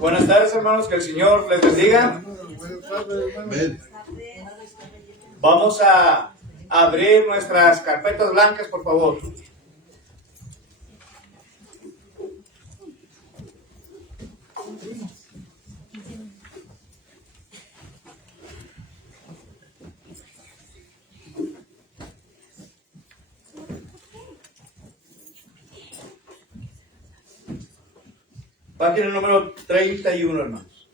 Buenas tardes, hermanos, que el Señor les bendiga. Vamos a abrir nuestras carpetas blancas, por favor. Página número 31, hermanos.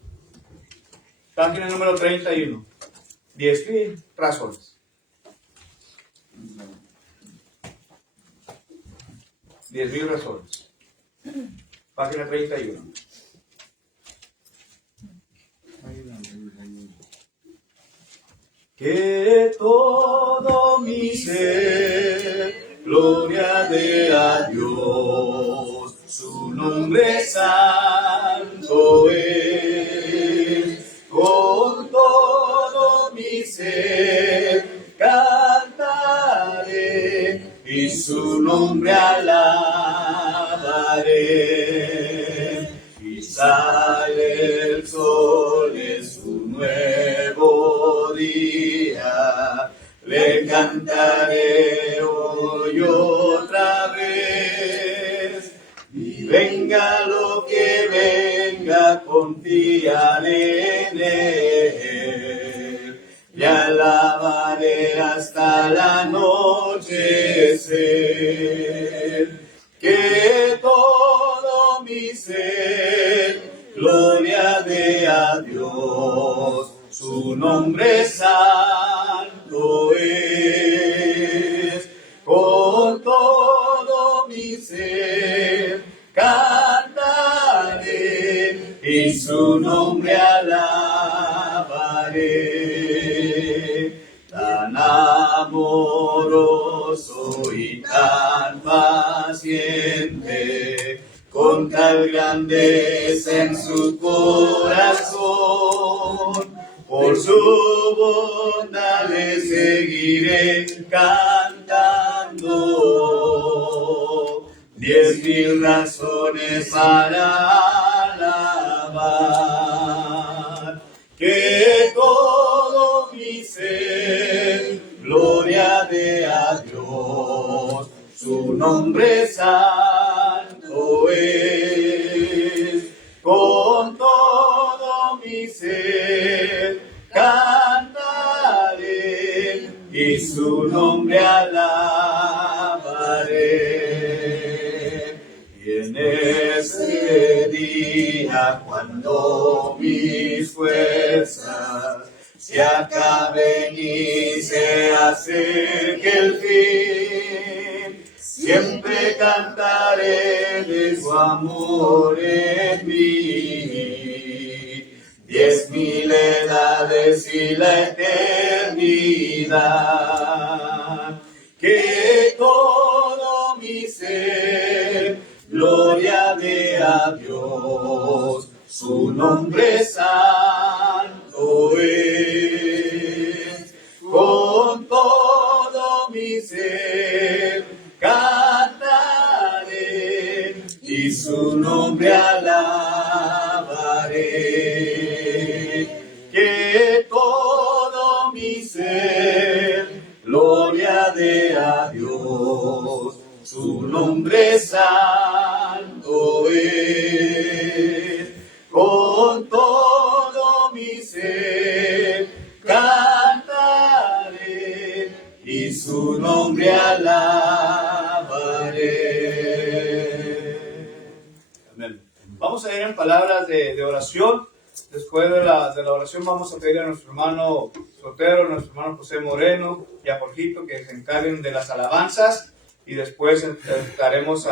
Página número 31. 10,000 razones. 10,000 razones. Página 31. Que todo mi ser, gloria dé a Dios, su nombre santo es. Con todo mi ser cantaré y su nombre alabaré. Y sale el sol, es un nuevo día, le cantaré hoy otra vez. Y venga lo que venga, confiaré en él. Le alabaré hasta el anochecer. Que todo mi ser, gloria dé a Dios, su nombre santo es. Con todo mi ser cantaré y su nombre alabaré. Tan amoroso y tan paciente, con tal grandeza en su corazón, por su bondad le seguiré cantando. 10,000 razones para alabar. Que todo mi ser, gloria dé a Dios, su nombre santo es. Con todo mi ser cantaré y su nombre alabaré. Y en ese día, cuando mis fuerzas se acaben y se acerque el fin, siempre cantaré de su amor en mí. 10,000 edades y la eternidad. Que todo mi ser, gloria dé a Dios, su nombre santo es. Con todo mi ser cantaré y su nombre alabaré. Que todo mi ser, gloria dé a Dios, su nombre santo es. Con todo mi ser cantaré y su nombre alabaré. Amén. Vamos a ir en palabras de oración. Después de la oración vamos a pedir a nuestro hermano Sotero, nuestro hermano José Moreno y a Jorgito que se encarguen de las alabanzas, y después estaremos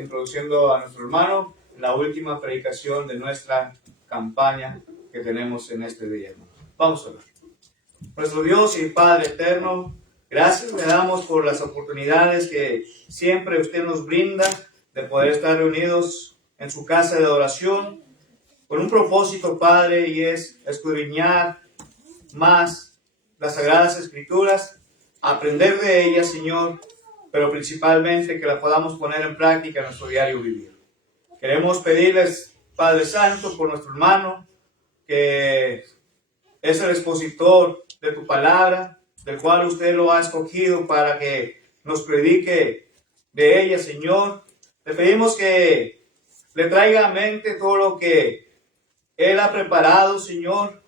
introduciendo a nuestro hermano la última predicación de nuestra campaña que tenemos en este día. Vamos a orar. Nuestro Dios y Padre eterno, Gracias le damos por las oportunidades que siempre usted nos brinda de poder estar reunidos en su casa de oración con un propósito, Padre, y es escudriñar más las Sagradas Escrituras, aprender de ellas, Señor, pero principalmente que la podamos poner en práctica en nuestro diario vivir. Queremos pedirles, Padre Santo, por nuestro hermano, que es el expositor de tu palabra, del cual usted lo ha escogido para que nos predique de ella, Señor. Le pedimos que le traiga a mente todo lo que Él ha preparado, Señor,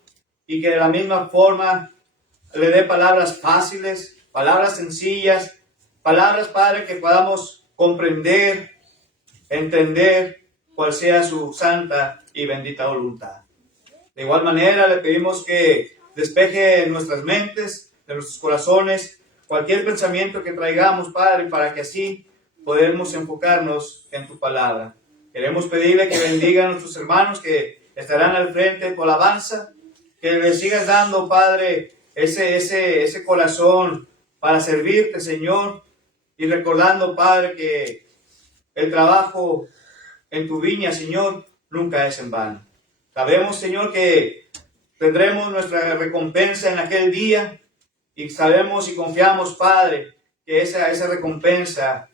y que de la misma forma le dé palabras fáciles, palabras sencillas, palabras, Padre, que podamos comprender, entender cuál sea su santa y bendita voluntad. De igual manera, le pedimos que despeje en nuestras mentes, de nuestros corazones, cualquier pensamiento que traigamos, Padre, para que así podamos enfocarnos en tu palabra. Queremos pedirle que bendiga a nuestros hermanos que estarán al frente de tu alabanza, que les sigas dando, Padre, ese corazón para servirte, Señor, y recordando, Padre, que el trabajo en tu viña, Señor, nunca es en vano. Sabemos, Señor, que tendremos nuestra recompensa en aquel día, y sabemos y confiamos, Padre, que esa recompensa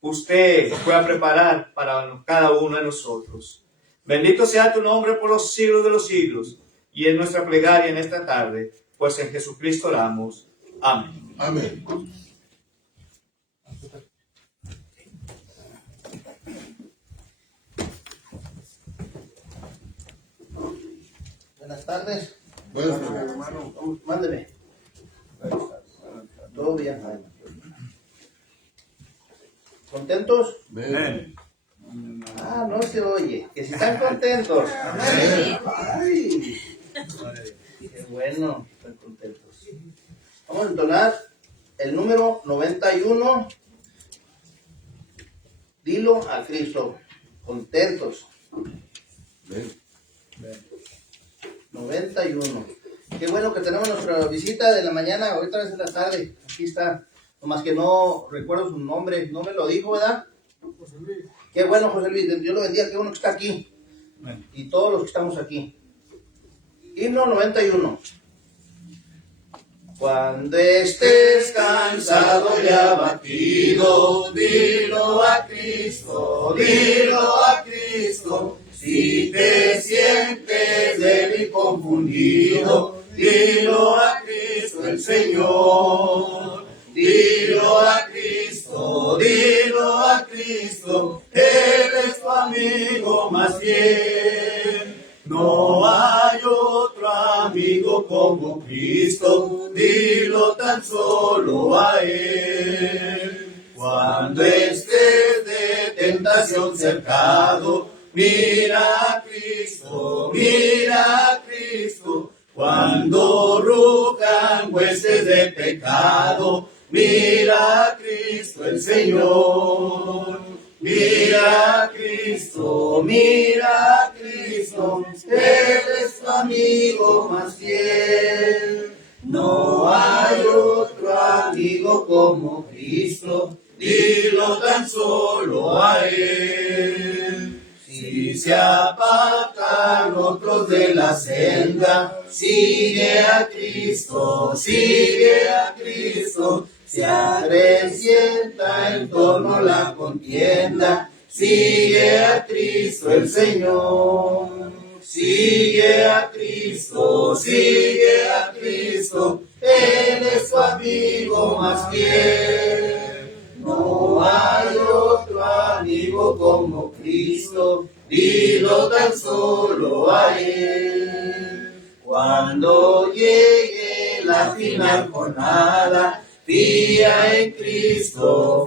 usted pueda preparar para cada uno de nosotros. Bendito sea tu nombre por los siglos de los siglos, y en nuestra plegaria en esta tarde, pues en Jesucristo oramos. Amén. Amén. Buenas tardes. Buenas tardes. Hermano, mándeme. Todo bien. ¿Contentos? Amén. Ah, no se oye. Que si están contentos. Amén. Ay, qué bueno, están contentos. Vamos a entonar el número 91. Dilo a Cristo. Contentos. Amén. 91. Qué bueno que tenemos nuestra visita de la mañana, ahorita es en la tarde. Aquí está. Nomás que no recuerdo su nombre. No me lo dijo, ¿verdad? José Luis. Qué bueno, José Luis. Dios lo bendiga. Qué bueno que está aquí. Amén. Y todos los que estamos aquí. Himno 91. Cuando estés cansado y abatido, dilo a Cristo, dilo a Cristo. Si te sientes débil y confundido, dilo a Cristo el Señor. Dilo a Cristo, dilo a Cristo, Él es tu amigo más fiel. No hay otro amigo como Cristo, dilo tan solo a Él. Cuando estés de tentación cercado, mira a Cristo, mira a Cristo. Cuando rujan huestes de pecado, mira a Cristo el Señor. Mira a Cristo, mira a Cristo, Él es tu amigo más fiel. No hay otro amigo como Cristo, dilo tan solo a Él. Si se apartan otros de la senda, sigue a Cristo, sigue a Cristo. Se acrecienta en torno la contienda, sigue a Cristo el Señor. Sigue a Cristo, sigue a Cristo, Él es tu amigo más fiel. No hay otro amigo como Cristo, dilo tan solo a Él. Cuando llegue la final jornada, fía en Cristo,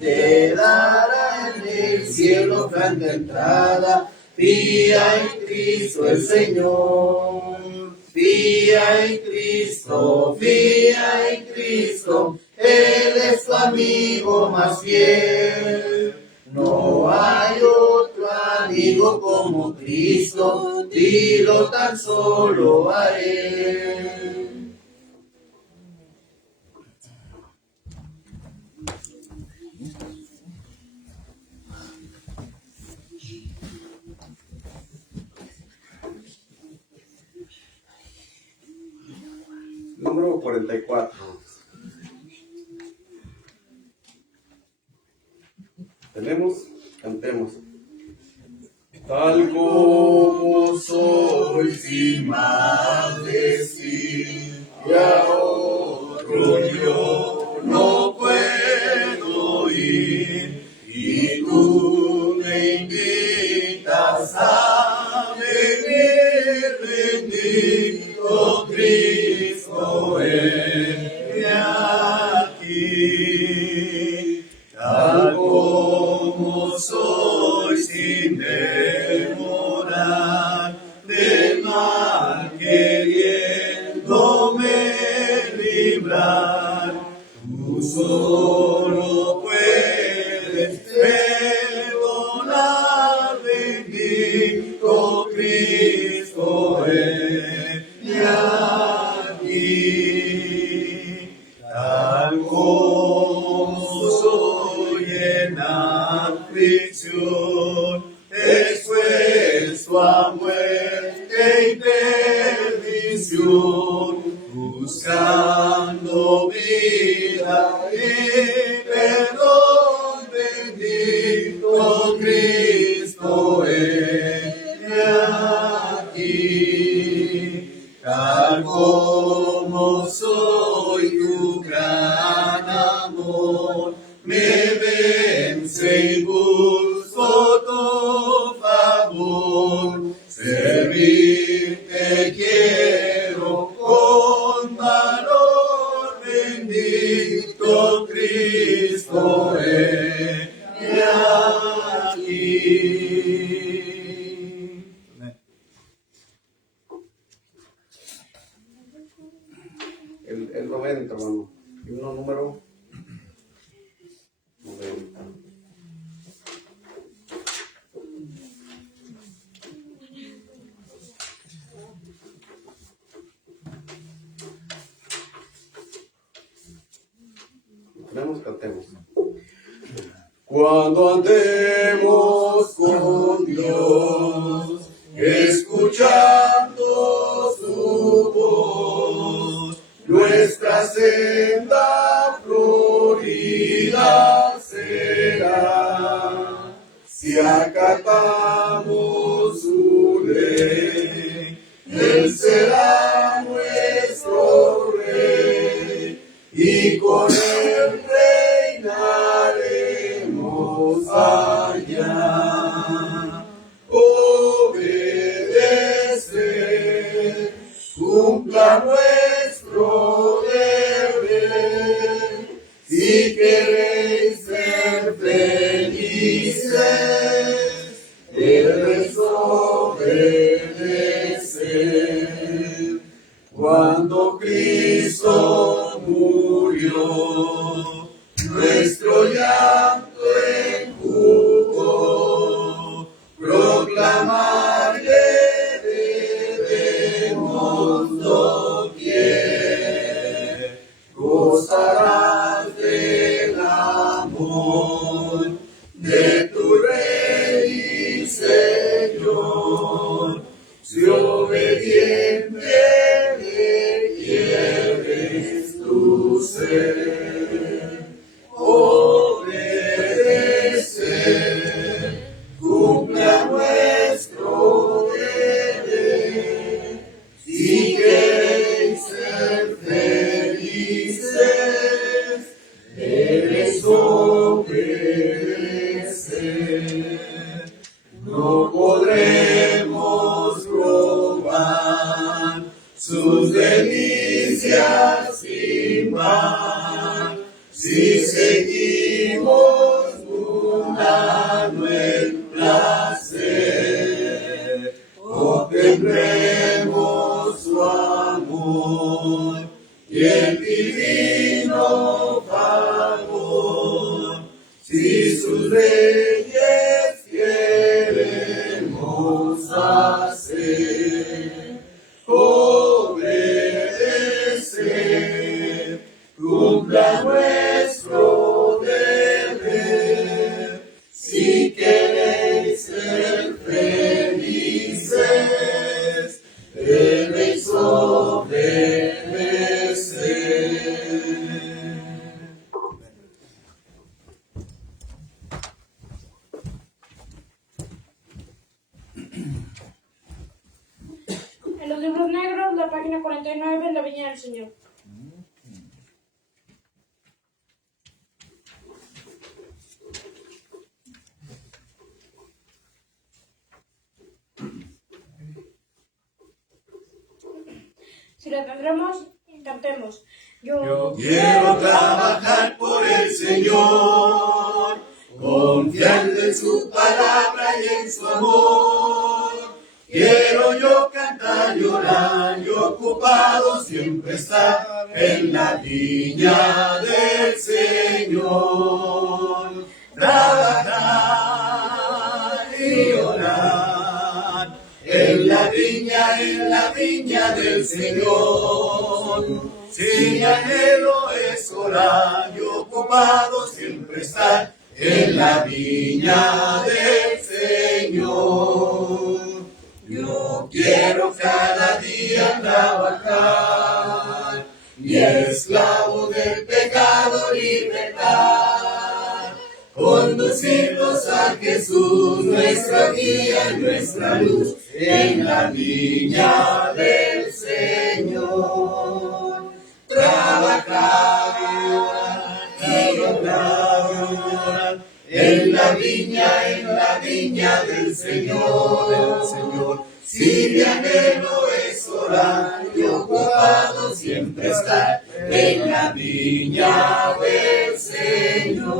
te dará en el cielo franca entrada. Fía en Cristo el Señor, fía en Cristo, Él es tu amigo más fiel. No hay otro amigo como Cristo, dilo tan solo a Él. 144. ¿Tenemos? Cantemos. Tal como soy sin más decir, y a otro yo no puedo ir, y tú me invitas a venir, bendito Cristo, he aquí, tal como soy sin demorar, del mal queriéndome librar, tú solo puedes perdonar, bendito Cristo, he aquí, tal como soy en aflicción, expuesto a muerte y perdición, buscando vida y perdón, bendito Cristo, he aquí, tal como soy, tu gran amor me vence y busco tu favor, servirte quiero con valor, bendito Cristo, he aquí. El 90, hermano. Himno número 90. Cantemos. Cuando andemos con Dios, escuchando su voz, nuestra senda florida será. Si acatamos su ley, Él será nuestro Rey, y con Él reinaremos allá. Obedecer, cumpla nuestro deber, si queréis ser felices, debéis obedecer. Cuando Cristo murió, nuestro llanto enjugó, proclamarle debemos doquier, gozarás del amor de tu Rey y Señor, si obediente le quieres tú ser. Obedecer, cumpla nuestro deber, si queréis ser felices, debes obedecer. No podremos robar sus delicias sin más, si seguimos buscando el placer, obtendremos su amor y el divino favor, si sus leyes queremos hacer. Obedecer, cumpla nuestro deber, si queréis ser felices, debéis obedecer. Señor. Si lo tendremos, cantemos. Yo Quiero trabajar por el Señor, confiando en su palabra y en su amor. Quiero yo cantar y orar y ocupado siempre estar en la viña del Señor. Trabajar y orar en la viña del Señor. Si mi anhelo es orar y ocupado siempre estar en la viña del Señor. Yo quiero cada día trabajar, mi esclavo del pecado libertar, conducirlos a Jesús, nuestra guía y nuestra luz, en la viña del Señor. Trabajar y orar en la viña del Señor. Si mi anhelo es orar y ocupado siempre estar en la viña del Señor.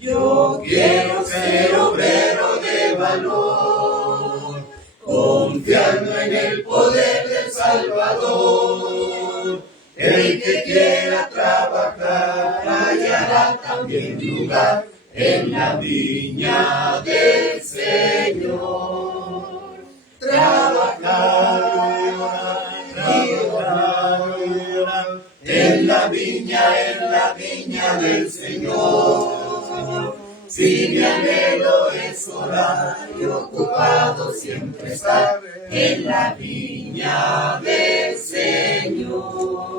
Yo quiero ser obrero de valor, confiando en el poder del Salvador. El que quiera trabajar hallará también lugar en la viña del Señor. Trabajar y orar en la viña del Señor. Si mi anhelo es orar y ocupado siempre estar en la viña del Señor.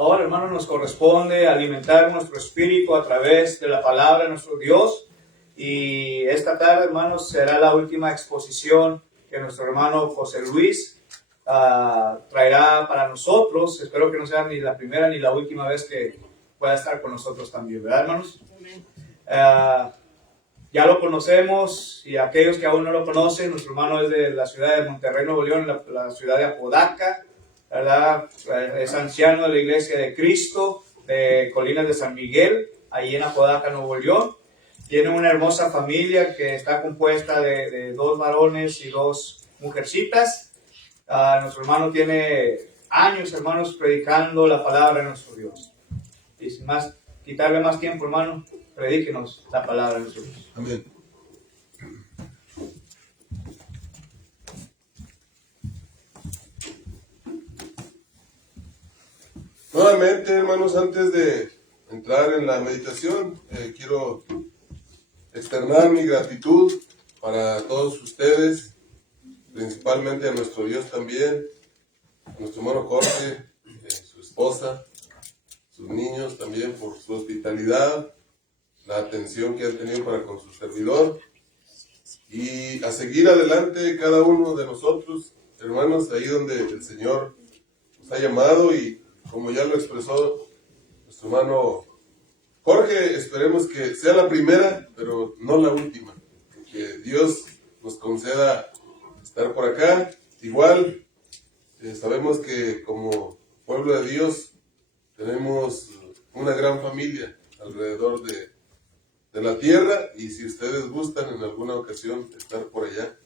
Ahora, hermanos, nos corresponde alimentar nuestro espíritu a través de la palabra de nuestro Dios. Y esta tarde, hermanos, será la última exposición que nuestro hermano José Luis traerá para nosotros. Espero que no sea ni la primera ni la última vez que pueda estar con nosotros también, ¿verdad, hermanos? Ya lo conocemos, y aquellos que aún no lo conocen, nuestro hermano es de la ciudad de Monterrey, Nuevo León, la ciudad de Apodaca, ¿verdad? Es anciano de la Iglesia de Cristo, de Colinas de San Miguel, ahí en Apodaca, Nuevo León. Tiene una hermosa familia que está compuesta de 2 varones y 2 mujercitas. Nuestro hermano tiene años, hermanos, predicando la palabra de nuestro Dios. Y sin más, quitarle más tiempo, hermano, predíquenos la palabra de nuestro Dios. Amén. Nuevamente, hermanos, antes de entrar en la meditación, quiero externar mi gratitud para todos ustedes, principalmente a nuestro Dios también, a nuestro hermano Jorge, su esposa, sus niños también, por su hospitalidad, la atención que han tenido para con su servidor, y a seguir adelante cada uno de nosotros, hermanos, ahí donde el Señor nos ha llamado, y como ya lo expresó nuestro hermano Jorge, esperemos que sea la primera, pero no la última, que Dios nos conceda estar por acá. Igual, sabemos que como pueblo de Dios tenemos una gran familia alrededor de la tierra, y si ustedes gustan en alguna ocasión estar por allá,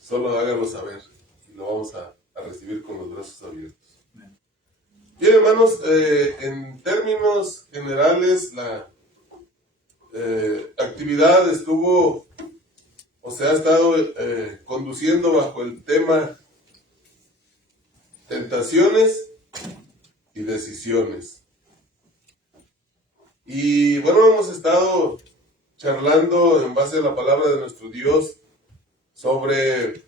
solo háganlo saber y lo vamos a recibir con los brazos abiertos. Bien, hermanos, en términos generales, la actividad estuvo, o se ha estado conduciendo bajo el tema tentaciones y decisiones. Y bueno, hemos estado charlando en base a la palabra de nuestro Dios sobre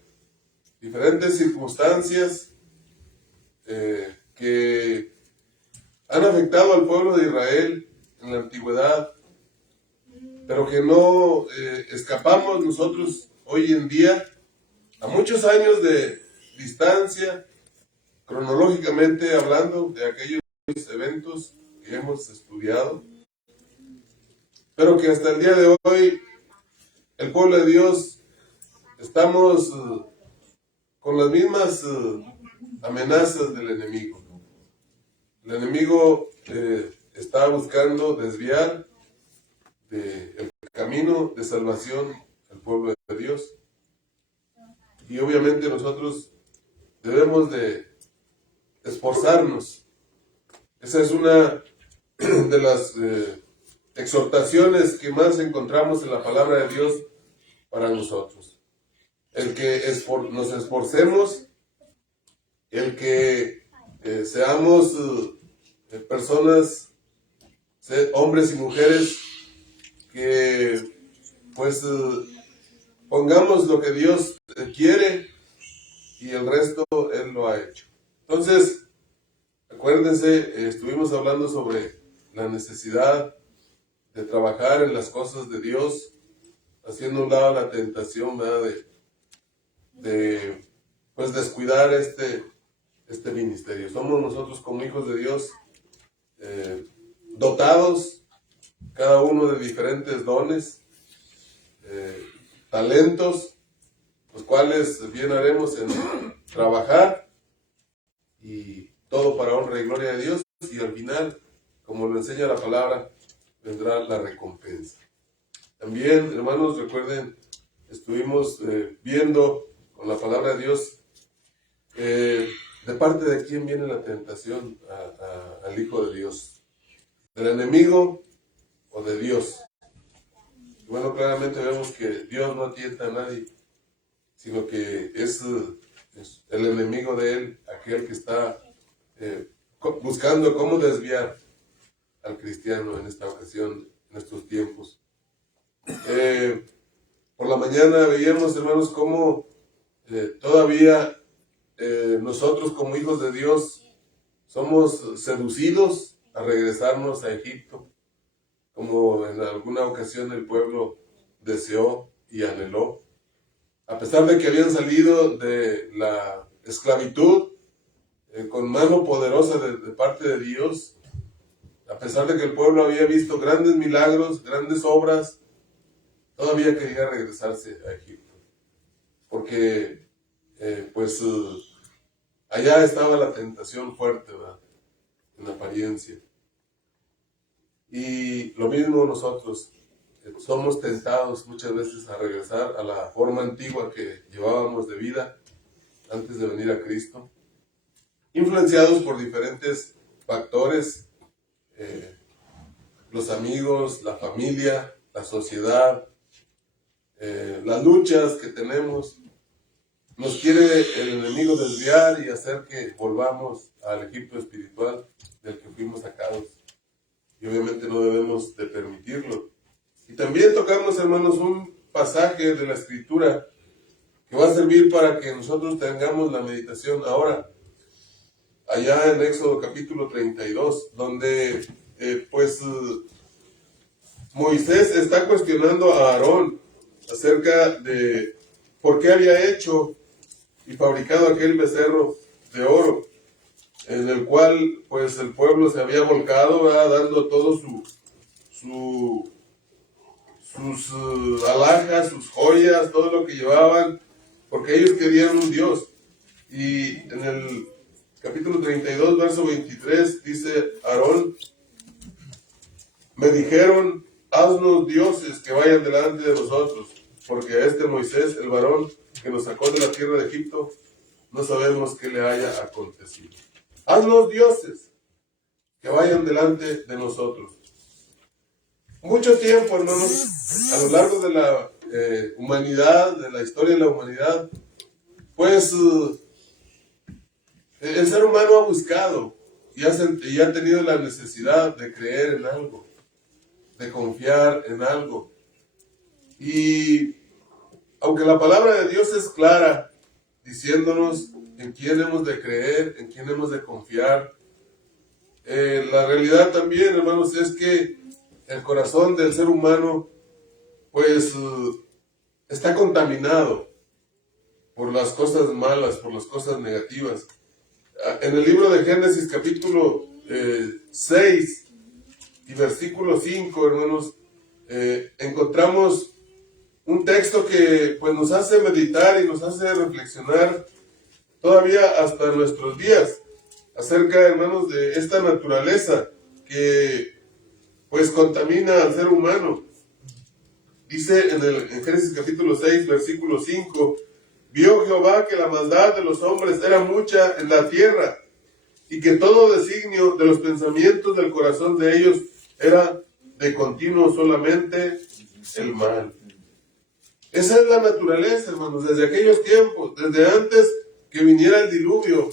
diferentes circunstancias que han afectado al pueblo de Israel en la antigüedad, pero que no escapamos nosotros hoy en día a muchos años de distancia, cronológicamente hablando, de aquellos eventos que hemos estudiado, pero que hasta el día de hoy el pueblo de Dios estamos con las mismas amenazas del enemigo. El enemigo está buscando desviar del camino de salvación al pueblo de Dios. Y obviamente nosotros debemos de esforzarnos. Esa es una de las exhortaciones que más encontramos en la palabra de Dios para nosotros. El que nos esforcemos, el que seamos personas, hombres y mujeres, que pues pongamos lo que Dios quiere y el resto Él lo ha hecho. Entonces, acuérdense, estuvimos hablando sobre la necesidad de trabajar en las cosas de Dios, haciendo a un lado la tentación, ¿verdad? de pues descuidar este ministerio. Somos nosotros como hijos de Dios dotados, cada uno de diferentes dones, talentos, los cuales bien haremos en trabajar, y todo para honra y gloria de Dios, y al final, como lo enseña la palabra, vendrá la recompensa. También, hermanos, recuerden, estuvimos viendo con la palabra de Dios de parte de quién viene la tentación al Hijo de Dios, del enemigo o de Dios. Y bueno, claramente vemos que Dios no tienta a nadie, sino que es el enemigo de él, aquel que está buscando cómo desviar al cristiano en esta ocasión, en estos tiempos. Por la mañana veíamos, hermanos, cómo todavía nosotros como hijos de Dios somos seducidos a regresarnos a Egipto, como en alguna ocasión el pueblo deseó y anheló. A pesar de que habían salido de la esclavitud con mano poderosa de parte de Dios, a pesar de que el pueblo había visto grandes milagros, grandes obras, todavía quería regresarse a Egipto, porque allá estaba la tentación fuerte, ¿verdad? En apariencia. Y lo mismo nosotros, somos tentados muchas veces a regresar a la forma antigua que llevábamos de vida antes de venir a Cristo, influenciados por diferentes factores, los amigos, la familia, la sociedad, las luchas que tenemos. Nos quiere el enemigo desviar y hacer que volvamos al Egipto espiritual del que fuimos sacados. Y obviamente no debemos de permitirlo. Y también tocamos, hermanos, un pasaje de la Escritura que va a servir para que nosotros tengamos la meditación ahora, allá en Éxodo capítulo 32, donde Moisés está cuestionando a Aarón acerca de por qué había hecho y fabricado aquel becerro de oro, en el cual pues el pueblo se había volcado, ¿verdad? Dando todo sus alhajas, sus joyas, todo lo que llevaban, porque ellos querían un Dios. Y en el capítulo 32, verso 23, dice Aarón: me dijeron, haznos dioses que vayan delante de nosotros, porque a este Moisés, el varón que nos sacó de la tierra de Egipto, no sabemos qué le haya acontecido. Haznos dioses que vayan delante de nosotros. Mucho tiempo, hermanos, a lo largo de la humanidad, de la historia de la humanidad, pues el ser humano ha buscado y ha tenido la necesidad de creer en algo, de confiar en algo. Y aunque la palabra de Dios es clara, diciéndonos en quién hemos de creer, en quién hemos de confiar. La realidad también, hermanos, es que el corazón del ser humano, pues, está contaminado por las cosas malas, por las cosas negativas. En el libro de Génesis, capítulo 6 y versículo 5, hermanos, encontramos un texto que pues nos hace meditar y nos hace reflexionar todavía hasta nuestros días acerca, hermanos, de esta naturaleza que pues contamina al ser humano. Dice en Génesis capítulo 6, versículo 5, vio Jehová que la maldad de los hombres era mucha en la tierra, y que todo designio de los pensamientos del corazón de ellos era de continuo solamente el mal. Esa es la naturaleza, hermanos, desde aquellos tiempos, desde antes que viniera el diluvio.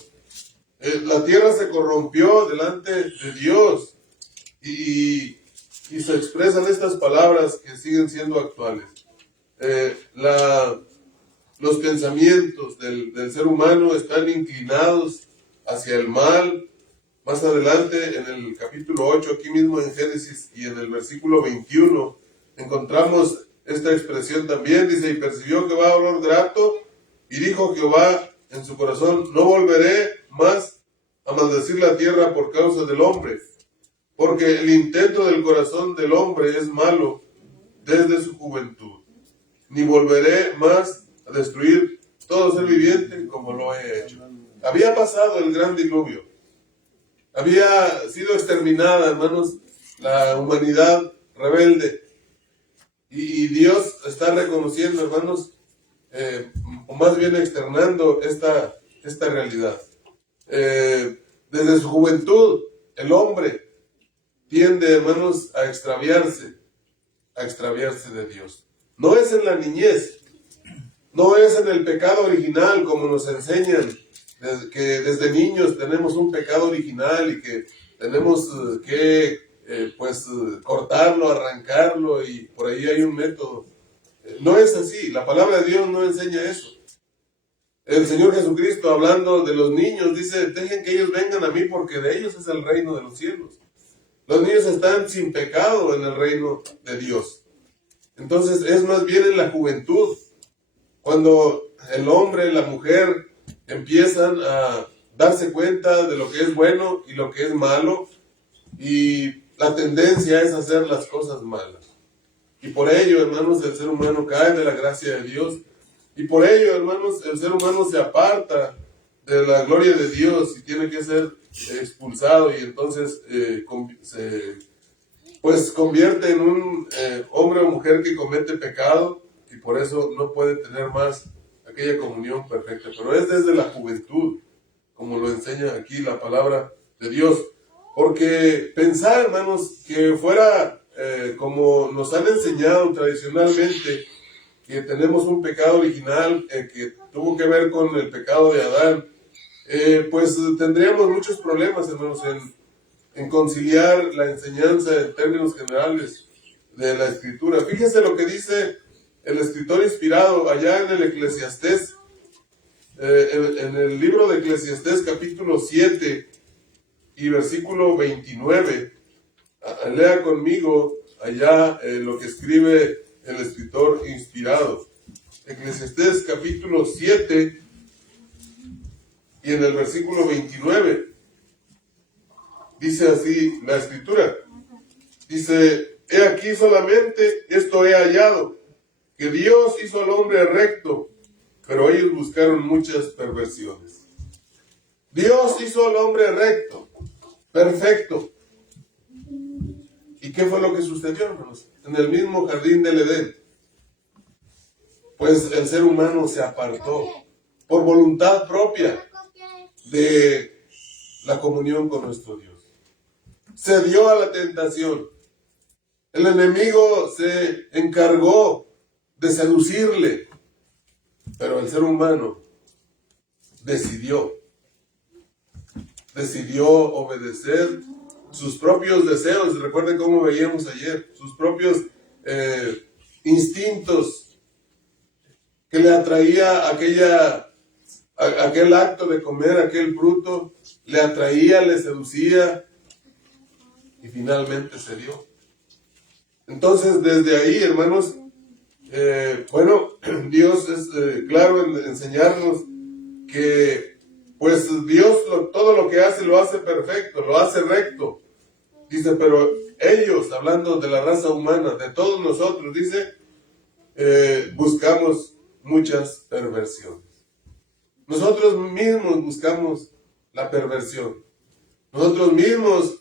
La tierra se corrompió delante de Dios y se expresan estas palabras que siguen siendo actuales. Los pensamientos del ser humano están inclinados hacia el mal. Más adelante, en el capítulo 8, aquí mismo en Génesis y en el versículo 21, encontramos esta expresión también. Dice, y percibió Jehová olor grato, y dijo Jehová en su corazón, no volveré más a maldecir la tierra por causa del hombre, porque el intento del corazón del hombre es malo desde su juventud, ni volveré más a destruir todo ser viviente como lo he hecho. Había pasado el gran diluvio, había sido exterminada, hermanos, la humanidad rebelde, y Dios está reconociendo, hermanos, o más bien externando esta realidad. Desde su juventud, el hombre tiende, hermanos, a extraviarse de Dios. No es en la niñez, no es en el pecado original como nos enseñan, que desde niños tenemos un pecado original y que tenemos que cortarlo, arrancarlo, y por ahí hay un método. No es así, la palabra de Dios no enseña eso. El Señor Jesucristo, hablando de los niños, dice, dejen que ellos vengan a mí porque de ellos es el reino de los cielos. Los niños están sin pecado en el reino de Dios. Entonces es más bien en la juventud, cuando el hombre, la mujer empiezan a darse cuenta de lo que es bueno y lo que es malo, y la tendencia es hacer las cosas malas. Y por ello, hermanos, el ser humano cae de la gracia de Dios. Y por ello, hermanos, el ser humano se aparta de la gloria de Dios y tiene que ser expulsado, y entonces se convierte en un hombre o mujer que comete pecado, y por eso no puede tener más aquella comunión perfecta. Pero es desde la juventud, como lo enseña aquí la palabra de Dios. Porque pensar, hermanos, que fuera como nos han enseñado tradicionalmente, que tenemos un pecado original que tuvo que ver con el pecado de Adán, pues tendríamos muchos problemas, hermanos, en conciliar la enseñanza en términos generales de la Escritura. Fíjese lo que dice el escritor inspirado allá en el Eclesiastés, en el libro de Eclesiastés capítulo 7 y versículo 29. Lea conmigo allá lo que escribe el escritor inspirado. Eclesiastés capítulo 7 y en el versículo 29 dice así la escritura. Dice, he aquí solamente esto he hallado, que Dios hizo al hombre recto, pero ellos buscaron muchas perversiones. Dios hizo al hombre recto, perfecto. ¿Y qué fue lo que sucedió, hermanos? En el mismo jardín del Edén, pues el ser humano se apartó por voluntad propia de la comunión con nuestro Dios. Se dio a la tentación. El enemigo se encargó de seducirle, pero el ser humano decidió obedecer sus propios deseos. Recuerden cómo veíamos ayer, sus propios instintos, que le atraía aquel acto de comer aquel fruto le atraía, le seducía y finalmente se dio. Entonces, desde ahí, hermanos, Dios es claro en enseñarnos que pues Dios todo lo que hace lo hace perfecto, lo hace recto. Dice, pero ellos, hablando de la raza humana, de todos nosotros, dice, buscamos muchas perversiones. Nosotros mismos buscamos la perversión. Nosotros mismos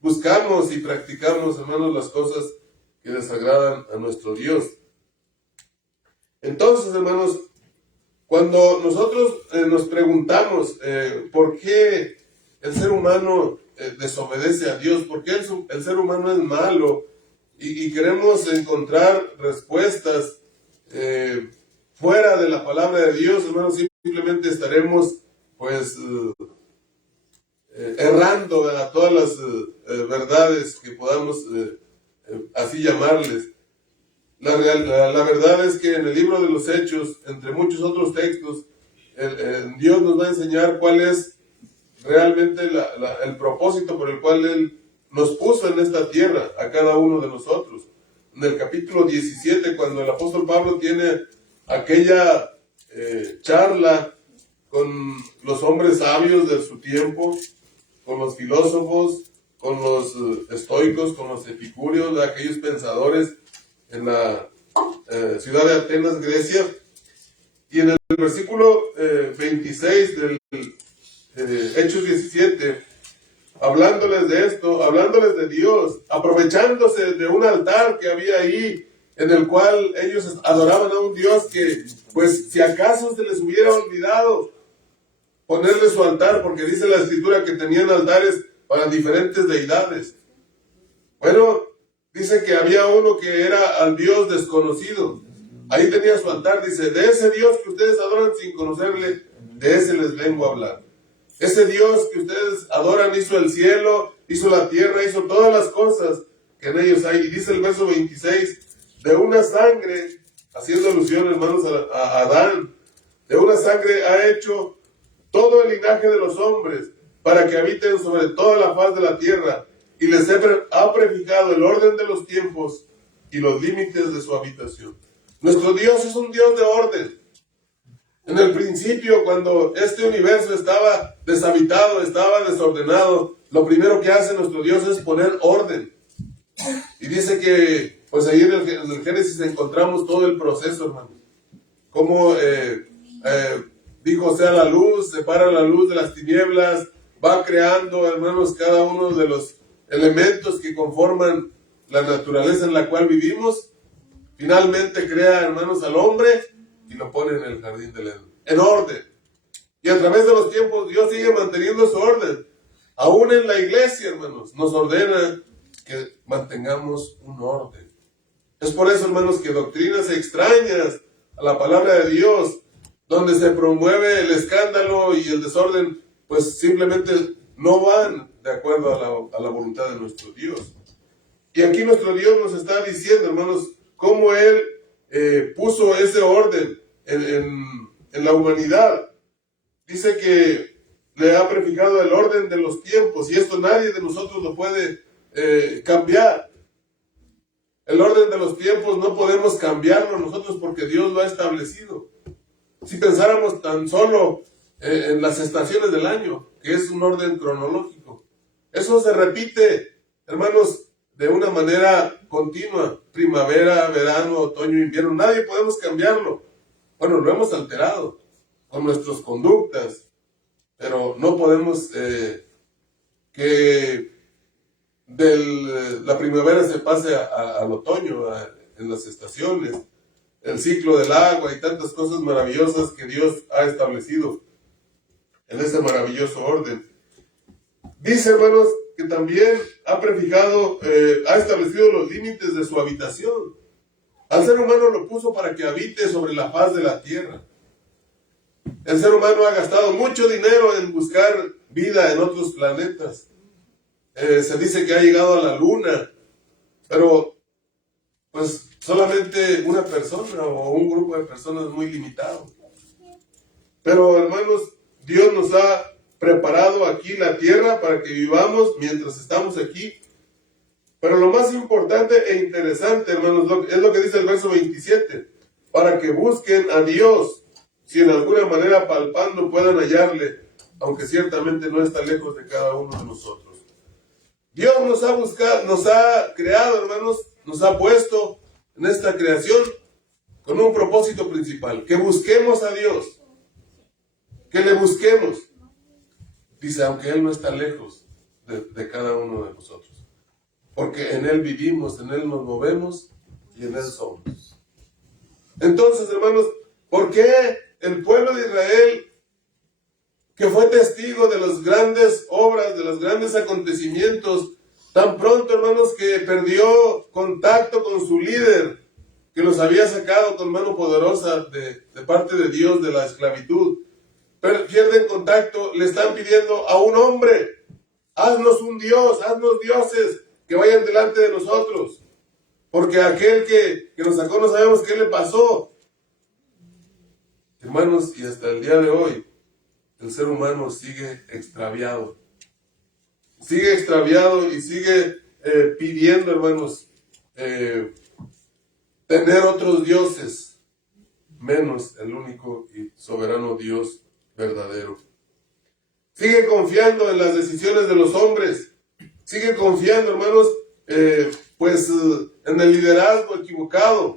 buscamos y practicamos, hermanos, las cosas que desagradan a nuestro Dios. Entonces, hermanos, cuando nosotros nos preguntamos por qué el ser humano desobedece a Dios, por qué el ser humano es malo, y queremos encontrar respuestas fuera de la palabra de Dios, hermanos, simplemente estaremos pues errando a todas las verdades que podamos así llamarles. La verdad es que en el libro de los Hechos, entre muchos otros textos, Dios nos va a enseñar cuál es realmente el propósito por el cual Él nos puso en esta tierra, a cada uno de nosotros. En el capítulo 17, cuando el apóstol Pablo tiene aquella charla con los hombres sabios de su tiempo, con los filósofos, con los estoicos, con los epicúreos, de aquellos pensadores en la ciudad de Atenas, Grecia. Y en el versículo 26 del Hechos 17, hablándoles de esto, hablándoles de Dios, aprovechándose de un altar que había ahí, en el cual ellos adoraban a un Dios que, pues, si acaso se les hubiera olvidado ponerle su altar, porque dice la Escritura que tenían altares para diferentes deidades. Bueno, dice que había uno que era al Dios desconocido. Ahí tenía su altar, dice, de ese Dios que ustedes adoran sin conocerle, de ese les vengo a hablar. Ese Dios que ustedes adoran hizo el cielo, hizo la tierra, hizo todas las cosas que en ellos hay. Y dice el verso 26, de una sangre, haciendo alusión, hermanos, a Adán, de una sangre ha hecho todo el linaje de los hombres, para que habiten sobre toda la faz de la tierra, y les ha prefijado el orden de los tiempos y los límites de su habitación. Nuestro Dios es un Dios de orden. En el principio, cuando este universo estaba deshabitado, estaba desordenado, lo primero que hace nuestro Dios es poner orden. Y dice que, pues ahí en el Génesis encontramos todo el proceso, hermano. Como dijo, sea la luz, separa la luz de las tinieblas, va creando, hermanos, cada uno de los elementos que conforman la naturaleza en la cual vivimos. Finalmente crea, hermanos, al hombre y lo pone en el jardín del Edén, en orden. Y a través de los tiempos Dios sigue manteniendo su orden. Aún en la iglesia, hermanos, nos ordena que mantengamos un orden. Es por eso, hermanos, que doctrinas extrañas a la palabra de Dios, donde se promueve el escándalo y el desorden, pues simplemente no van de acuerdo a la voluntad de nuestro Dios. Y aquí nuestro Dios nos está diciendo, hermanos, cómo Él puso ese orden en la humanidad. Dice que le ha prefijado el orden de los tiempos, y esto nadie de nosotros lo puede cambiar. El orden de los tiempos no podemos cambiarlo nosotros porque Dios lo ha establecido. Si pensáramos tan solo en las estaciones del año, que es un orden cronológico, eso se repite, hermanos, de una manera continua: primavera, verano, otoño, invierno. Nadie podemos cambiarlo. Bueno, lo hemos alterado con nuestras conductas, pero no podemos que la primavera se pase al otoño, en las estaciones, el ciclo del agua y tantas cosas maravillosas que Dios ha establecido en ese maravilloso orden. Dice, hermanos, que también ha prefijado, ha establecido los límites de su habitación. Al ser humano lo puso para que habite sobre la faz de la tierra. El ser humano ha gastado mucho dinero en buscar vida en otros planetas. Se dice que ha llegado a la luna, pero pues solamente una persona o un grupo de personas muy limitado. Pero hermanos, Dios nos ha preparado aquí la tierra para que vivamos mientras estamos aquí. Pero lo más importante e interesante, hermanos, es lo que dice el verso 27. Para que busquen a Dios, si en alguna manera palpando puedan hallarle, aunque ciertamente no está lejos de cada uno de nosotros. Dios nos ha buscado, nos ha creado, hermanos, nos ha puesto en esta creación con un propósito principal, que busquemos a Dios, que le busquemos. Dice, aunque Él no está lejos de cada uno de nosotros, porque en Él vivimos, en Él nos movemos y en Él somos. Entonces, hermanos, ¿por qué el pueblo de Israel, que fue testigo de las grandes obras, de los grandes acontecimientos, tan pronto, hermanos, que perdió contacto con su líder, que los había sacado con mano poderosa de parte de Dios de la esclavitud, pierden contacto, le están pidiendo a un hombre, haznos un Dios, haznos dioses que vayan delante de nosotros, porque aquel que nos sacó no sabemos qué le pasó. Hermanos, y hasta el día de hoy, el ser humano sigue extraviado y sigue pidiendo, hermanos, tener otros dioses, menos el único y soberano Dios verdadero. Sigue confiando en las decisiones de los hombres, sigue confiando, hermanos, en el liderazgo equivocado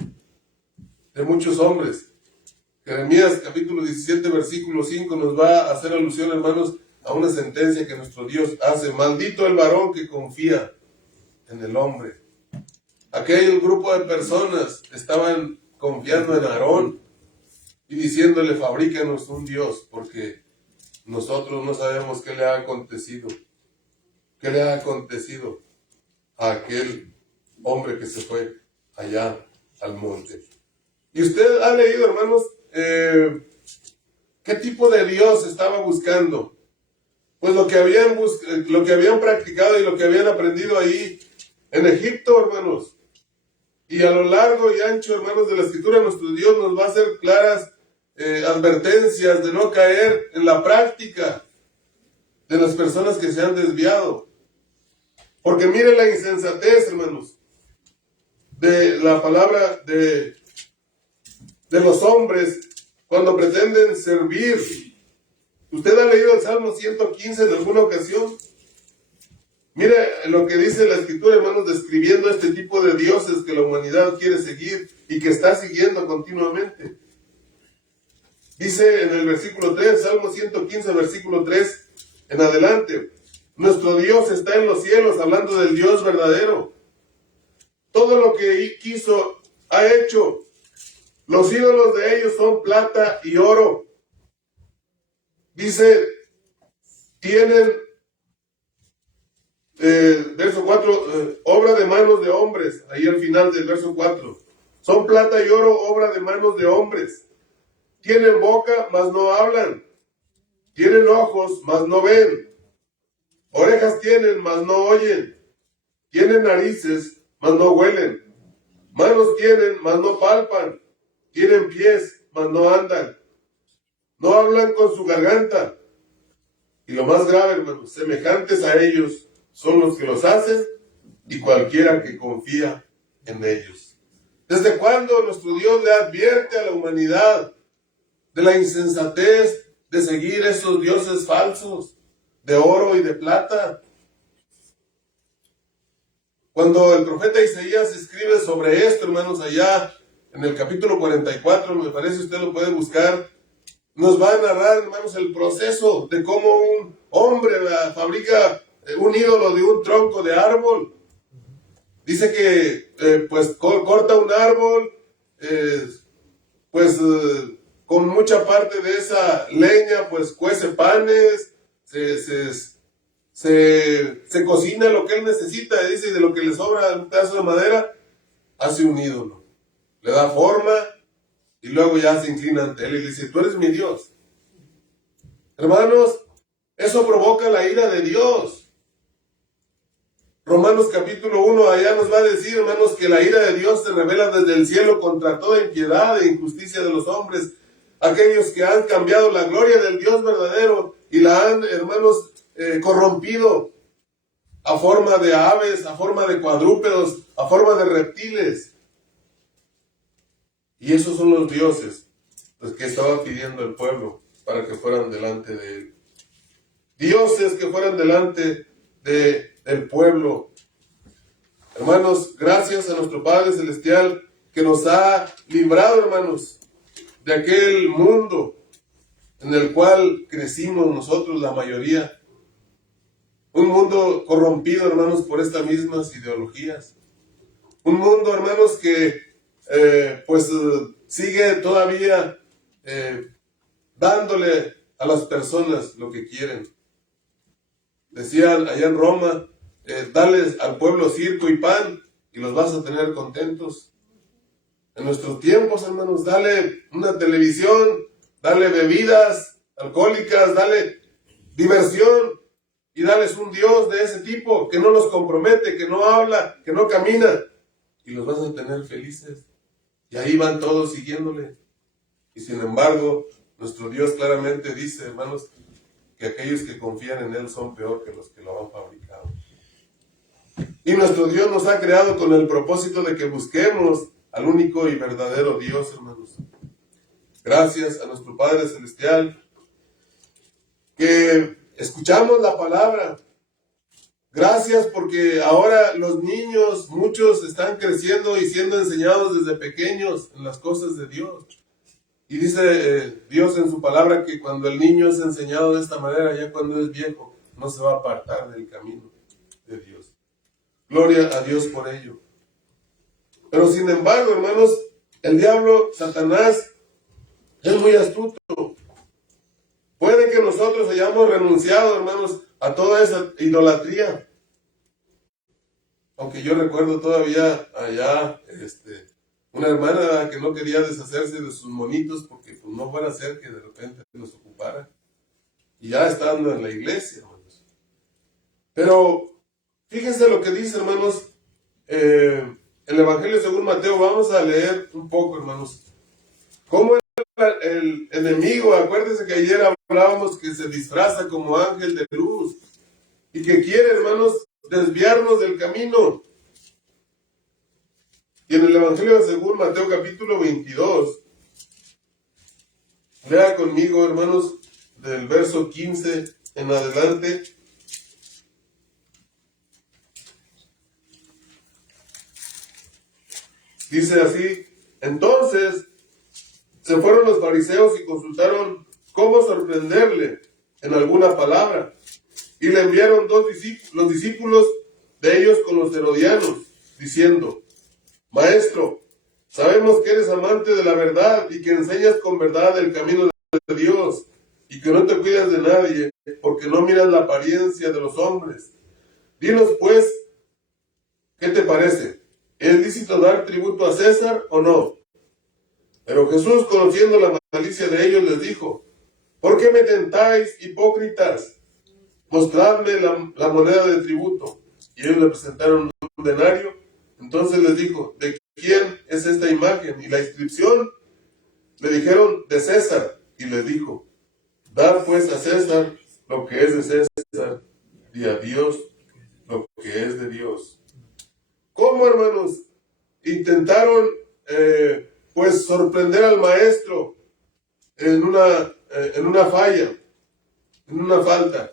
de muchos hombres. Jeremías capítulo 17 versículo 5 nos va a hacer alusión, hermanos, a una sentencia que nuestro Dios hace. Maldito el varón que confía en el hombre. Aquel grupo de personas estaban confiando en Aarón y diciéndole, fabrícanos un Dios, porque nosotros no sabemos qué le ha acontecido. ¿Qué le ha acontecido a aquel hombre que se fue allá al monte? Y usted ha leído, hermanos, ¿qué tipo de Dios estaba buscando? Pues lo que habían practicado y lo que habían aprendido ahí en Egipto, hermanos. Y a lo largo y ancho, hermanos, de la Escritura, nuestro Dios nos va a hacer claras advertencias de no caer en la práctica de las personas que se han desviado. Porque mire la insensatez, hermanos, de la palabra de los hombres cuando pretenden servir. ¿Usted ha leído el Salmo 115 en alguna ocasión? Mire lo que dice la Escritura, hermanos, describiendo este tipo de dioses que la humanidad quiere seguir y que está siguiendo continuamente. Dice en el versículo 3, Salmo 115, versículo 3 en adelante, nuestro Dios está en los cielos, hablando del Dios verdadero. Todo lo que quiso ha hecho. Los ídolos de ellos son plata y oro. Dice, tienen, verso 4, obra de manos de hombres, ahí al final del verso 4. Son plata y oro, obra de manos de hombres. Tienen boca, mas no hablan. Tienen ojos, mas no ven. Orejas tienen, mas no oyen. Tienen narices, mas no huelen. Manos tienen, mas no palpan. Tienen pies, mas no andan. No hablan con su garganta. Y lo más grave, hermanos, semejantes a ellos son los que los hacen y cualquiera que confía en ellos. ¿Desde cuándo nuestro Dios le advierte a la humanidad de la insensatez de seguir esos dioses falsos de oro y de plata? Cuando el profeta Isaías escribe sobre esto, hermanos, allá en el capítulo 44, me parece, usted lo puede buscar, nos va a narrar, hermanos, el proceso de cómo un hombre fabrica un ídolo de un tronco de árbol. Dice que corta un árbol, con mucha parte de esa leña, pues cuece panes, se cocina lo que él necesita, dice, y de lo que le sobra un pedazo de madera, hace un ídolo. Le da forma y luego ya se inclina ante él y le dice, tú eres mi Dios. Hermanos, eso provoca la ira de Dios. Romanos capítulo 1 allá nos va a decir, hermanos, que la ira de Dios se revela desde el cielo contra toda impiedad e injusticia de los hombres, aquellos que han cambiado la gloria del Dios verdadero y la han, hermanos, corrompido a forma de aves, a forma de cuadrúpedos, a forma de reptiles. Y esos son los dioses los que estaba pidiendo el pueblo para que fueran delante de él. Dioses que fueran delante del pueblo. Hermanos, gracias a nuestro Padre Celestial que nos ha librado, hermanos, de aquel mundo en el cual crecimos nosotros, la mayoría. Un mundo corrompido, hermanos, por estas mismas ideologías. Un mundo, hermanos, que sigue todavía dándole a las personas lo que quieren. Decían allá en Roma, dales al pueblo circo y pan y los vas a tener contentos. En nuestros tiempos, hermanos, dale una televisión, dale bebidas alcohólicas, dale diversión y dales un Dios de ese tipo que no los compromete, que no habla, que no camina y los vas a tener felices. Y ahí van todos siguiéndole. Y sin embargo, nuestro Dios claramente dice, hermanos, que aquellos que confían en Él son peor que los que lo han fabricado. Y nuestro Dios nos ha creado con el propósito de que busquemos al único y verdadero Dios, hermanos. Gracias a nuestro Padre Celestial, que escuchamos la palabra. Gracias porque ahora los niños, muchos están creciendo y siendo enseñados desde pequeños en las cosas de Dios. Y dice Dios en su palabra que cuando el niño es enseñado de esta manera, ya cuando es viejo, no se va a apartar del camino de Dios. Gloria a Dios por ello. Pero sin embargo, hermanos, el diablo, Satanás, es muy astuto. Puede que nosotros hayamos renunciado, hermanos, a toda esa idolatría. Aunque yo recuerdo todavía allá, una hermana que no quería deshacerse de sus monitos porque pues, no fuera a ser que de repente los ocupara. Y ya estando en la iglesia, hermanos. Pero fíjense lo que dice, hermanos, el Evangelio según Mateo. Vamos a leer un poco, hermanos. Cómo el enemigo, acuérdense que ayer hablábamos que se disfraza como ángel de luz y que quiere, hermanos, desviarnos del camino. Y en el Evangelio según Mateo capítulo 22, lea conmigo, hermanos, del verso 15 en adelante. Dice así: entonces se fueron los fariseos y consultaron cómo sorprenderle en alguna palabra. Y le enviaron los discípulos de ellos con los herodianos, diciendo: Maestro, sabemos que eres amante de la verdad y que enseñas con verdad el camino de Dios y que no te cuidas de nadie, porque no miras la apariencia de los hombres. Dinos pues, ¿qué te parece? ¿Es lícito dar tributo a César o no? Pero Jesús, conociendo la malicia de ellos, les dijo: ¿por qué me tentáis, hipócritas? Mostradme la moneda de tributo. Y ellos le presentaron un denario. Entonces les dijo: ¿de quién es esta imagen y la inscripción? Le dijeron: de César. Y les dijo: dad pues a César lo que es de César y a Dios lo que es de Dios. ¿Cómo, hermanos? Intentaron pues sorprender al maestro en una falla, en una falta.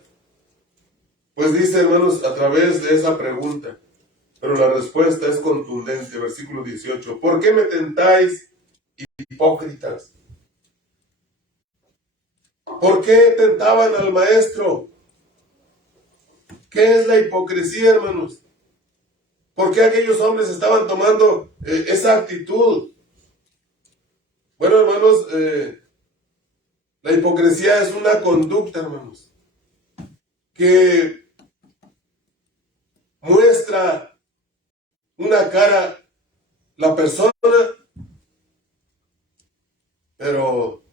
Pues dice, hermanos, a través de esa pregunta, pero la respuesta es contundente. Versículo 18: ¿por qué me tentáis, hipócritas? ¿Por qué tentaban al maestro? ¿Qué es la hipocresía, hermanos? ¿Por qué aquellos hombres estaban tomando esa actitud? Bueno, hermanos, la hipocresía es una conducta, hermanos, que muestra una cara la persona, pero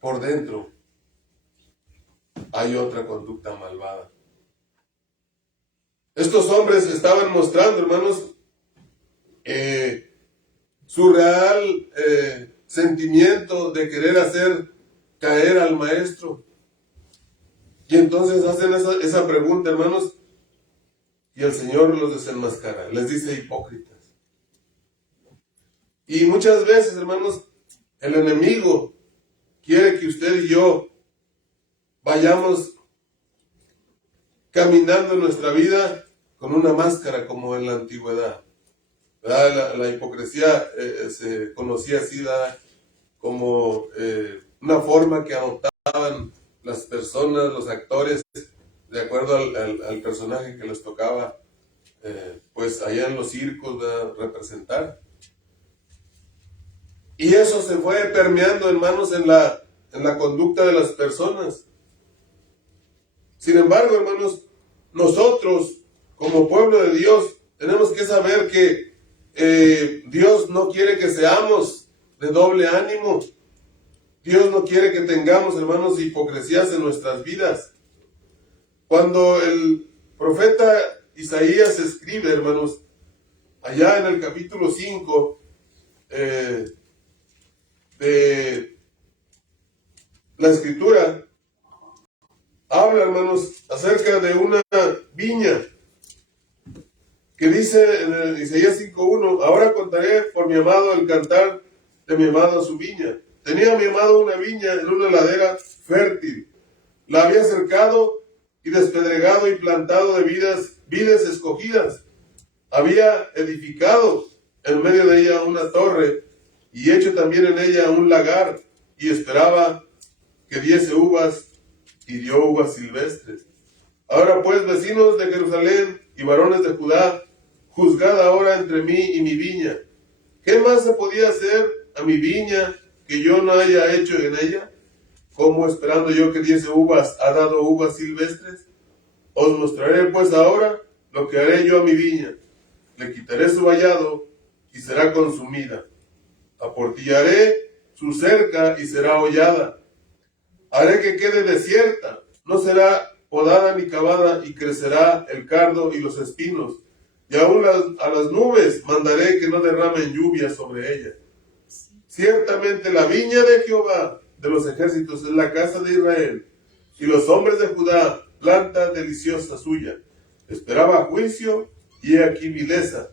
por dentro hay otra conducta malvada. Estos hombres estaban mostrando, hermanos, su real sentimiento de querer hacer caer al maestro. Y entonces hacen esa pregunta, hermanos, y el Señor los desenmascara, les dice hipócritas. Y muchas veces, hermanos, el enemigo quiere que usted y yo vayamos caminando en nuestra vida con una máscara como en la antigüedad. La hipocresía se conocía así, ¿verdad? Como una forma que adoptaban las personas, los actores, de acuerdo al personaje que les tocaba, pues allá en los circos, ¿verdad?, representar. Y eso se fue permeando, hermanos, en la conducta de las personas. Sin embargo, hermanos, nosotros, como pueblo de Dios, tenemos que saber que Dios no quiere que seamos de doble ánimo. Dios no quiere que tengamos, hermanos, hipocresías en nuestras vidas. Cuando el profeta Isaías escribe, hermanos, allá en el capítulo 5 de la Escritura, habla, hermanos, acerca de una viña que dice en Isaías 5:1: ahora contaré por mi amado el cantar de mi amado a su viña. Tenía mi amado una viña en una ladera fértil. La había cercado y despedregado y plantado de vides escogidas. Había edificado en medio de ella una torre y hecho también en ella un lagar, y esperaba que diese uvas, y dio uvas silvestres. Ahora pues, vecinos de Jerusalén y varones de Judá, juzgad ahora entre mí y mi viña. ¿Qué más se podía hacer a mi viña que yo no haya hecho en ella? ¿Cómo, esperando yo que diese uvas, ha dado uvas silvestres? Os mostraré pues ahora lo que haré yo a mi viña. Le quitaré su vallado y será consumida. Aportillaré su cerca y será hollada. Haré que quede desierta, no será podada ni cavada, y crecerá el cardo y los espinos. Y aún a las nubes mandaré que no derramen lluvia sobre ella. Ciertamente la viña de Jehová de los ejércitos es la casa de Israel, y los hombres de Judá, planta deliciosa suya. Esperaba juicio, y he aquí vileza,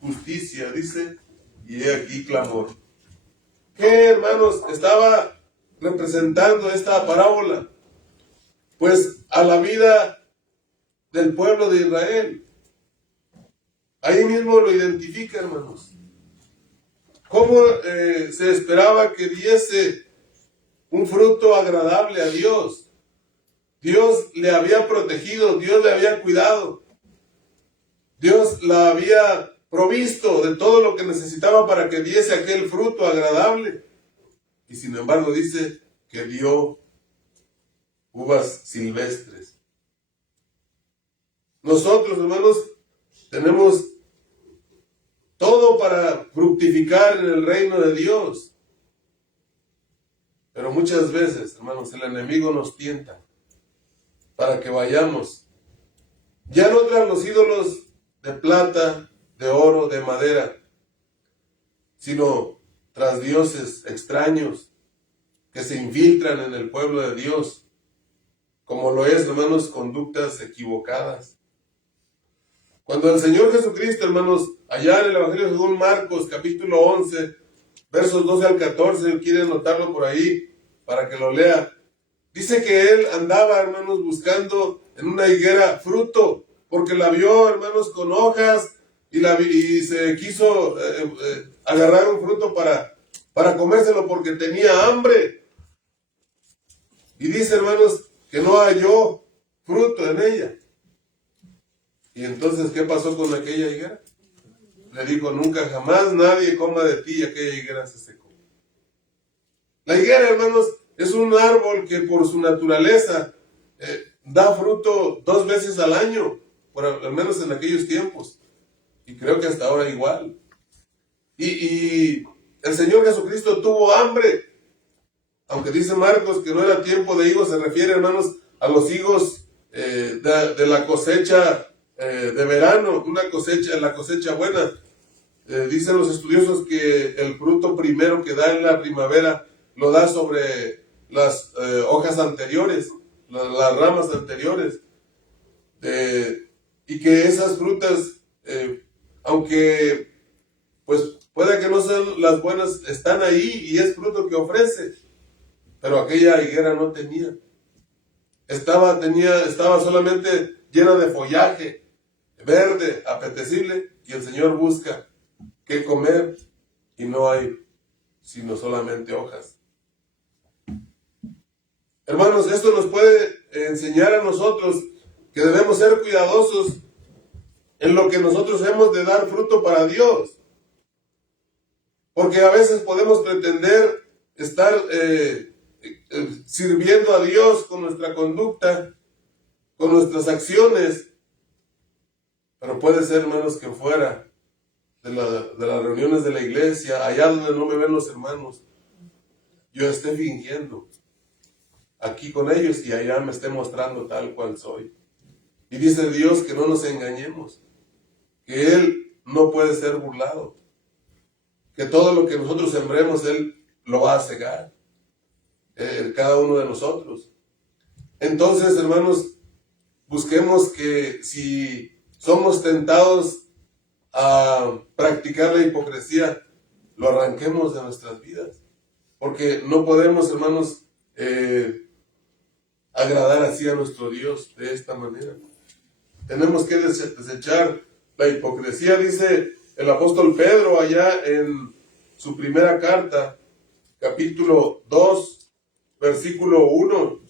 justicia, dice, y he aquí clamor. ¿Qué, hermanos, estaba representando esta parábola? Pues a la vida del pueblo de Israel. Ahí mismo lo identifica, hermanos. ¿Cómo se esperaba que diese un fruto agradable a Dios? Dios le había protegido, Dios le había cuidado, Dios la había provisto de todo lo que necesitaba para que diese aquel fruto agradable. Y sin embargo dice que dio uvas silvestres. Nosotros, hermanos, tenemos todo para fructificar en el reino de Dios. Pero muchas veces, hermanos, el enemigo nos tienta para que vayamos ya no tras los ídolos de plata, de oro, de madera, sino tras dioses extraños que se infiltran en el pueblo de Dios, como lo es, hermanos, conductas equivocadas. Cuando el Señor Jesucristo, hermanos, allá en el Evangelio según Marcos, capítulo 11, versos 12 al 14, quieren anotarlo por ahí para que lo lea. Dice que Él andaba, hermanos, buscando en una higuera fruto, porque la vio, hermanos, con hojas, y se quiso agarrar un fruto para comérselo porque tenía hambre. Y dice, hermanos, que no halló fruto en ella. Y entonces, ¿qué pasó con aquella higuera? Le dijo: nunca jamás nadie coma de ti, y aquella higuera se secó. La higuera, hermanos, es un árbol que por su naturaleza da fruto 2 veces al año, al menos en aquellos tiempos. Y creo que hasta ahora igual. Y el Señor Jesucristo tuvo hambre. Aunque dice Marcos que no era tiempo de higos, se refiere, hermanos, a los higos de la cosecha de verano, la cosecha buena. Dicen los estudiosos que el fruto primero que da en la primavera lo da sobre las hojas anteriores, las ramas anteriores. Y que esas frutas, aunque pues pueda que no sean las buenas, están ahí y es fruto que ofrece. Pero aquella higuera no tenía. Estaba solamente llena de follaje, verde, apetecible, y el Señor busca qué comer y no hay sino solamente hojas. Hermanos, esto nos puede enseñar a nosotros que debemos ser cuidadosos en lo que nosotros hemos de dar fruto para Dios. Porque a veces podemos pretender estar sirviendo a Dios con nuestra conducta, con nuestras acciones, pero puede ser, hermanos, que fuera de las reuniones de la iglesia, allá donde no me ven los hermanos, yo esté fingiendo aquí con ellos y allá me esté mostrando tal cual soy. Y dice Dios que no nos engañemos, que Él no puede ser burlado, que todo lo que nosotros sembremos Él lo va a cegar, cada uno de nosotros. Entonces, hermanos, busquemos que si somos tentados a practicar la hipocresía, lo arranquemos de nuestras vidas, porque no podemos, hermanos, agradar así a nuestro Dios de esta manera. Tenemos que desechar la hipocresía. Dice el apóstol Pedro allá en su primera carta, capítulo 2, versículo 1.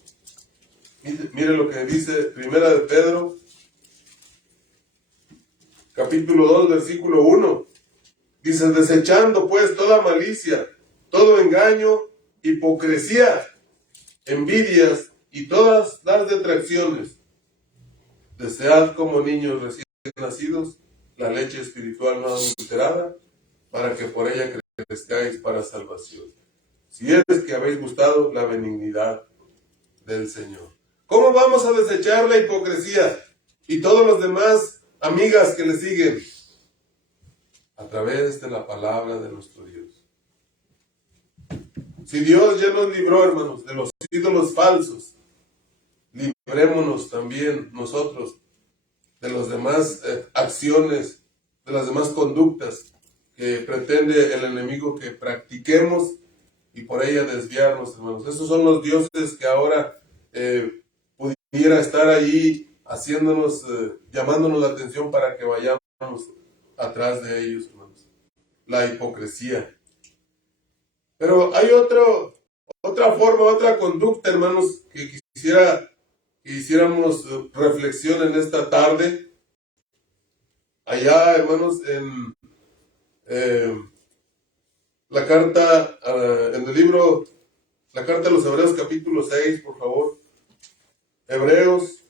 Mire lo que dice primera de Pedro, capítulo 2, versículo 1. Dice: desechando pues toda malicia, todo engaño, hipocresía, envidias y todas las detracciones. Desead como niños recién nacidos la leche espiritual no adulterada, para que por ella crezcáis para salvación, si es que habéis gustado la benignidad del Señor. ¿Cómo vamos a desechar la hipocresía y todos los demás amigas que le siguen? A través de la palabra de nuestro Dios. Si Dios ya nos libró, hermanos, de los ídolos falsos, librémonos también nosotros de las demás acciones, de las demás conductas que pretende el enemigo que practiquemos y por ella desviarnos, hermanos. Esos son los dioses que ahora pudiera estar ahí haciéndonos, llamándonos la atención para que vayamos atrás de ellos, hermanos. La hipocresía. Pero hay otra forma, otra conducta, hermanos, que quisiera que hiciéramos reflexión en esta tarde. Allá, hermanos, en la carta, en el libro, la carta a los Hebreos, capítulo 6, por favor. Hebreos,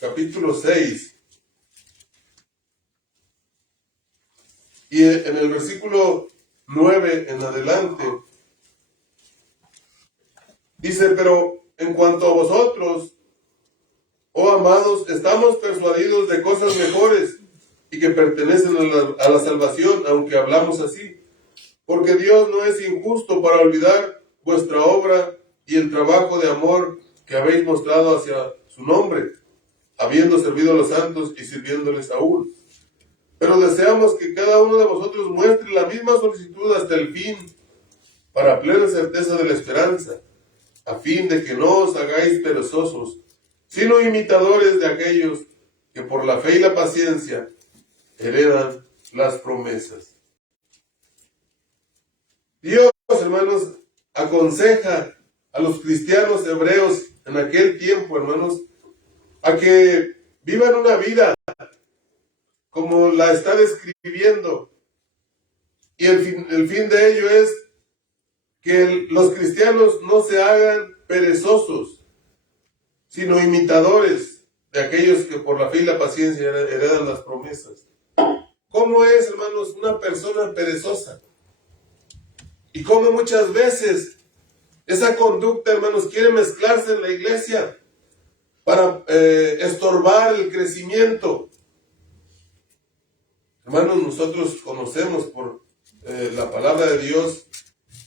capítulo 6. Y en el versículo 9 en adelante, dice: pero en cuanto a vosotros, oh amados, estamos persuadidos de cosas mejores y que pertenecen a la salvación, aunque hablamos así. Porque Dios no es injusto para olvidar vuestra obra y el trabajo de amor que habéis mostrado hacia su nombre, habiendo servido a los santos y sirviéndoles aún. Pero deseamos que cada uno de vosotros muestre la misma solicitud hasta el fin, para plena certeza de la esperanza, a fin de que no os hagáis perezosos, sino imitadores de aquellos que por la fe y la paciencia heredan las promesas. Dios, hermanos, aconseja a los cristianos hebreos en aquel tiempo, hermanos, a que vivan una vida como la está describiendo. Y el fin de ello es que los cristianos no se hagan perezosos, sino imitadores de aquellos que por la fe y la paciencia heredan las promesas. ¿Cómo es, hermanos, una persona perezosa? Y cómo muchas veces esa conducta, hermanos, quiere mezclarse en la iglesia para estorbar el crecimiento. Hermanos, nosotros conocemos por la palabra de Dios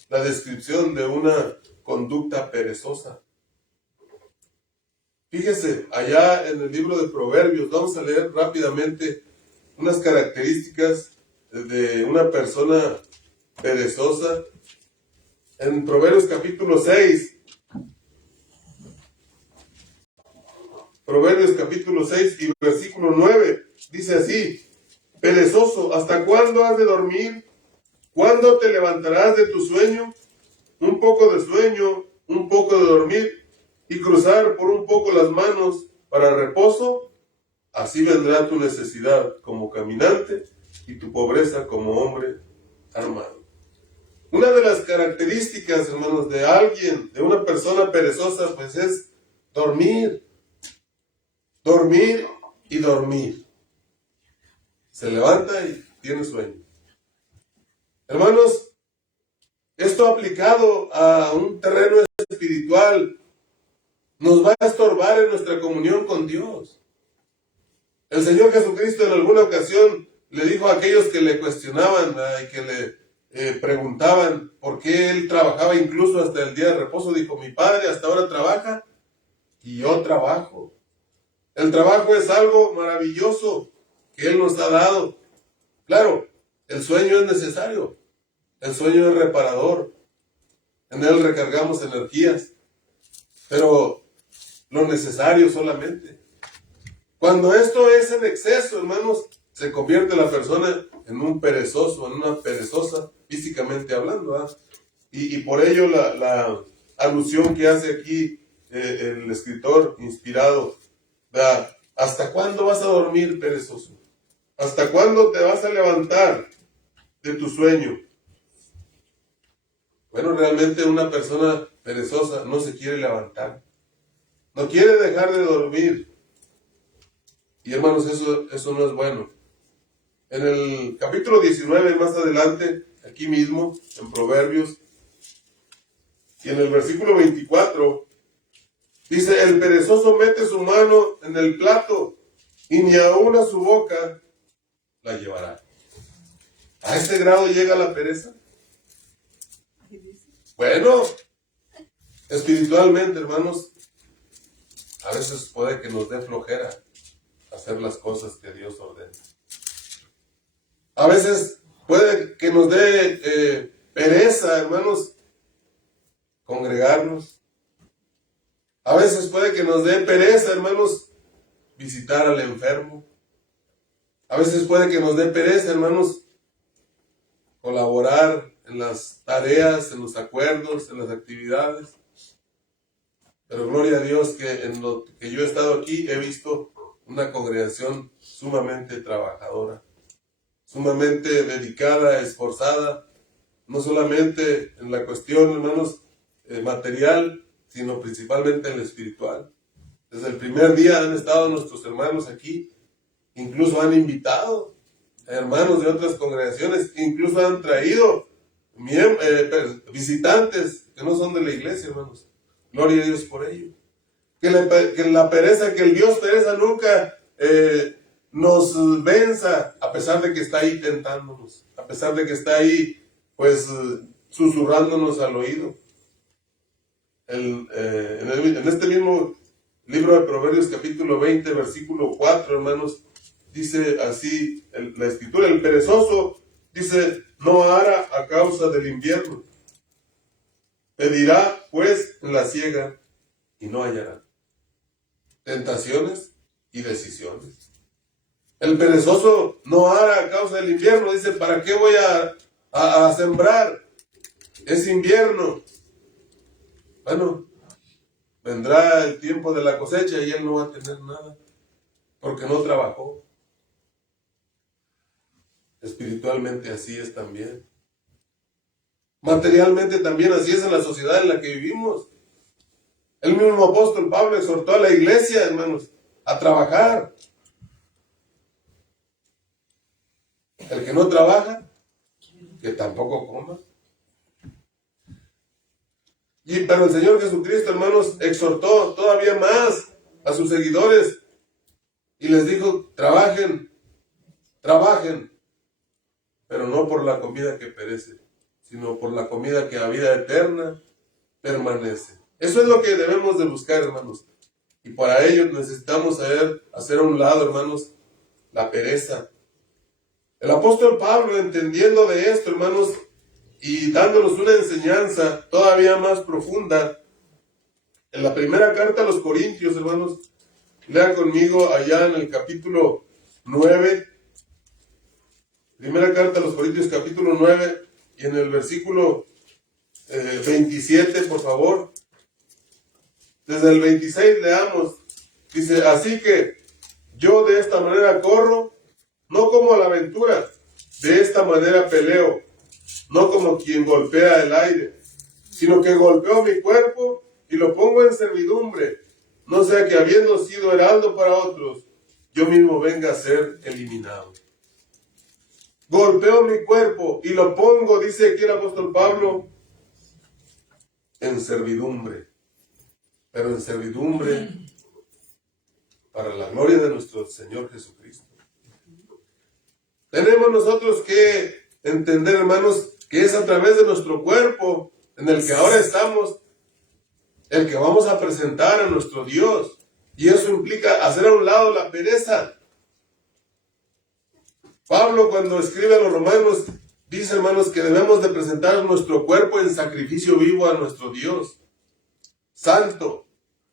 la descripción de una conducta perezosa. Fíjese, allá en el libro de Proverbios, vamos a leer rápidamente unas características de una persona perezosa. En Proverbios capítulo 6, Proverbios capítulo 6 y versículo 9, dice así: perezoso, ¿hasta cuándo has de dormir? ¿Cuándo te levantarás de tu sueño? Un poco de sueño, un poco de dormir, y cruzar por un poco las manos para reposo. Así vendrá tu necesidad como caminante y tu pobreza como hombre armado. Una de las características, hermanos, de alguien, de una persona perezosa, pues es dormir. Dormir y dormir. Se levanta y tiene sueño. Hermanos, esto aplicado a un terreno espiritual nos va a estorbar en nuestra comunión con Dios. El Señor Jesucristo en alguna ocasión le dijo a aquellos que le cuestionaban y que le preguntaban por qué Él trabajaba incluso hasta el día de reposo, dijo: mi Padre hasta ahora trabaja y yo trabajo. El trabajo es algo maravilloso que Él nos ha dado. Claro, el sueño es necesario. El sueño es reparador. En él recargamos energías. Pero lo necesario solamente. Cuando esto es en exceso, hermanos, se convierte la persona en un perezoso, en una perezosa, físicamente hablando. Y por ello la alusión que hace aquí el escritor inspirado, ¿hasta cuándo vas a dormir, perezoso? ¿Hasta cuándo te vas a levantar de tu sueño? Bueno, realmente una persona perezosa no se quiere levantar. No quiere dejar de dormir. Y hermanos, eso no es bueno. En el capítulo 19, más adelante, aquí mismo, en Proverbios, y en el versículo 24, dice: el perezoso mete su mano en el plato y ni aún a su boca la llevará. ¿A ese grado llega la pereza? Bueno, espiritualmente, hermanos, a veces puede que nos dé flojera hacer las cosas que Dios ordena. A veces puede que nos dé pereza, hermanos, congregarnos. A veces puede que nos dé pereza, hermanos, visitar al enfermo. A veces puede que nos dé pereza, hermanos, colaborar en las tareas, en los acuerdos, en las actividades. Pero gloria a Dios que en lo que yo he estado aquí he visto una congregación sumamente trabajadora, sumamente dedicada, esforzada, no solamente en la cuestión, hermanos, material, sino principalmente en lo espiritual. Desde el primer día han estado nuestros hermanos aquí, incluso han invitado a hermanos de otras congregaciones, incluso han traído visitantes que no son de la iglesia, hermanos. Gloria a Dios por ello. Que la pereza, que el Dios pereza nunca nos venza, a pesar de que está ahí tentándonos, a pesar de que está ahí, pues, susurrándonos al oído. En este mismo libro de Proverbios, capítulo 20, versículo 4, hermanos, dice así la escritura: el perezoso, dice, no hará a causa del invierno. Pedirá, pues, en la siega y no hallará. Tentaciones y decisiones. El perezoso no hará a causa del invierno. Dice, ¿para qué voy a sembrar? Es invierno. Bueno, vendrá el tiempo de la cosecha y él no va a tener nada, porque no trabajó. Espiritualmente así es también. Materialmente también así es en la sociedad en la que vivimos. El mismo apóstol Pablo exhortó a la iglesia, hermanos, a trabajar. El que no trabaja, que tampoco coma. Pero el Señor Jesucristo, hermanos, exhortó todavía más a sus seguidores y les dijo: trabajen, trabajen, pero no por la comida que perece, sino por la comida que a vida eterna permanece. Eso es lo que debemos de buscar, hermanos. Y para ello necesitamos hacer a un lado, hermanos, la pereza. El apóstol Pablo, entendiendo de esto, hermanos, y dándonos una enseñanza todavía más profunda, en la primera carta a los Corintios, hermanos, lea conmigo allá en el capítulo 9, primera carta a los Corintios capítulo 9, y en el versículo 27, por favor. Desde el 26 leamos. Dice, así que yo de esta manera corro, no como a la aventura, de esta manera peleo, no como quien golpea el aire, sino que golpeo mi cuerpo y lo pongo en servidumbre, no sea que habiendo sido heraldo para otros, yo mismo venga a ser eliminado. Golpeo mi cuerpo y lo pongo, dice aquí el apóstol Pablo, en servidumbre. Pero en servidumbre para la gloria de nuestro Señor Jesucristo. Tenemos nosotros que entender, hermanos, que es a través de nuestro cuerpo en el que ahora estamos, el que vamos a presentar a nuestro Dios. Y eso implica hacer a un lado la pereza. Pablo, cuando escribe a los romanos, dice, hermanos, que debemos de presentar nuestro cuerpo en sacrificio vivo a nuestro Dios. Santo,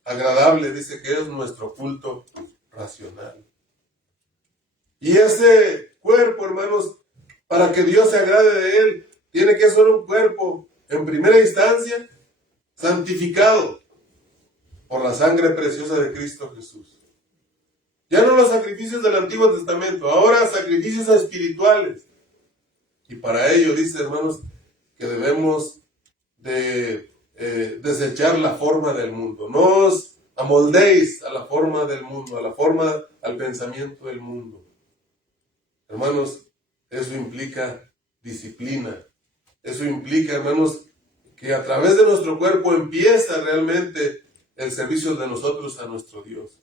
agradable, dice que es nuestro culto racional. Y ese cuerpo, hermanos, para que Dios se agrade de él, tiene que ser un cuerpo, en primera instancia, santificado por la sangre preciosa de Cristo Jesús. Ya no los sacrificios del Antiguo Testamento, ahora sacrificios espirituales. Y para ello, dice, hermanos, que debemos de desechar la forma del mundo. No os amoldéis a la forma del mundo, al pensamiento del mundo. Hermanos, eso implica disciplina. Eso implica, hermanos, que a través de nuestro cuerpo empieza realmente el servicio de nosotros a nuestro Dios.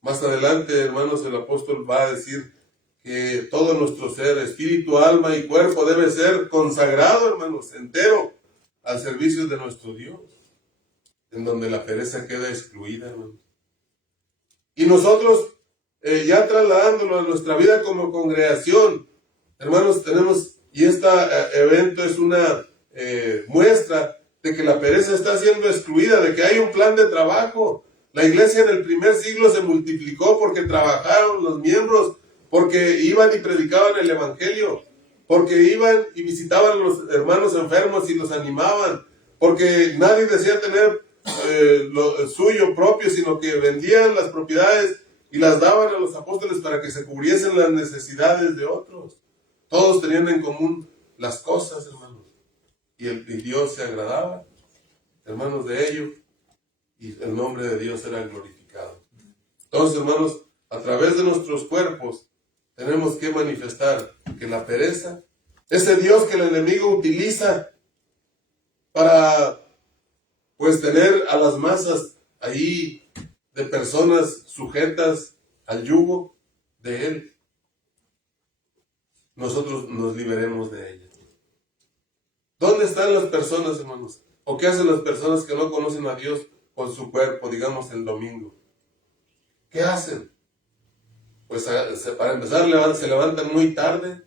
Más adelante, hermanos, el apóstol va a decir que todo nuestro ser, espíritu, alma y cuerpo debe ser consagrado, hermanos, entero al servicio de nuestro Dios, en donde la pereza queda excluida, hermanos. Y nosotros, ya trasladándolo a nuestra vida como congregación, hermanos, tenemos, y este evento es una muestra de que la pereza está siendo excluida, de que hay un plan de trabajo. La iglesia en el primer siglo se multiplicó porque trabajaron los miembros, porque iban y predicaban el evangelio, porque iban y visitaban a los hermanos enfermos y los animaban, porque nadie decía tener lo suyo propio, sino que vendían las propiedades y las daban a los apóstoles para que se cubriesen las necesidades de otros. Todos tenían en común las cosas, hermanos, y Dios se agradaba, hermanos, de ello, y el nombre de Dios era glorificado. Entonces, hermanos, a través de nuestros cuerpos tenemos que manifestar que la pereza, ese Dios que el enemigo utiliza para, pues, tener a las masas ahí de personas sujetas al yugo de él, nosotros nos liberemos de ella. ¿Dónde están las personas, hermanos? ¿O qué hacen las personas que no conocen a Dios con su cuerpo, digamos, el domingo? ¿Qué hacen? Pues para empezar se levantan muy tarde,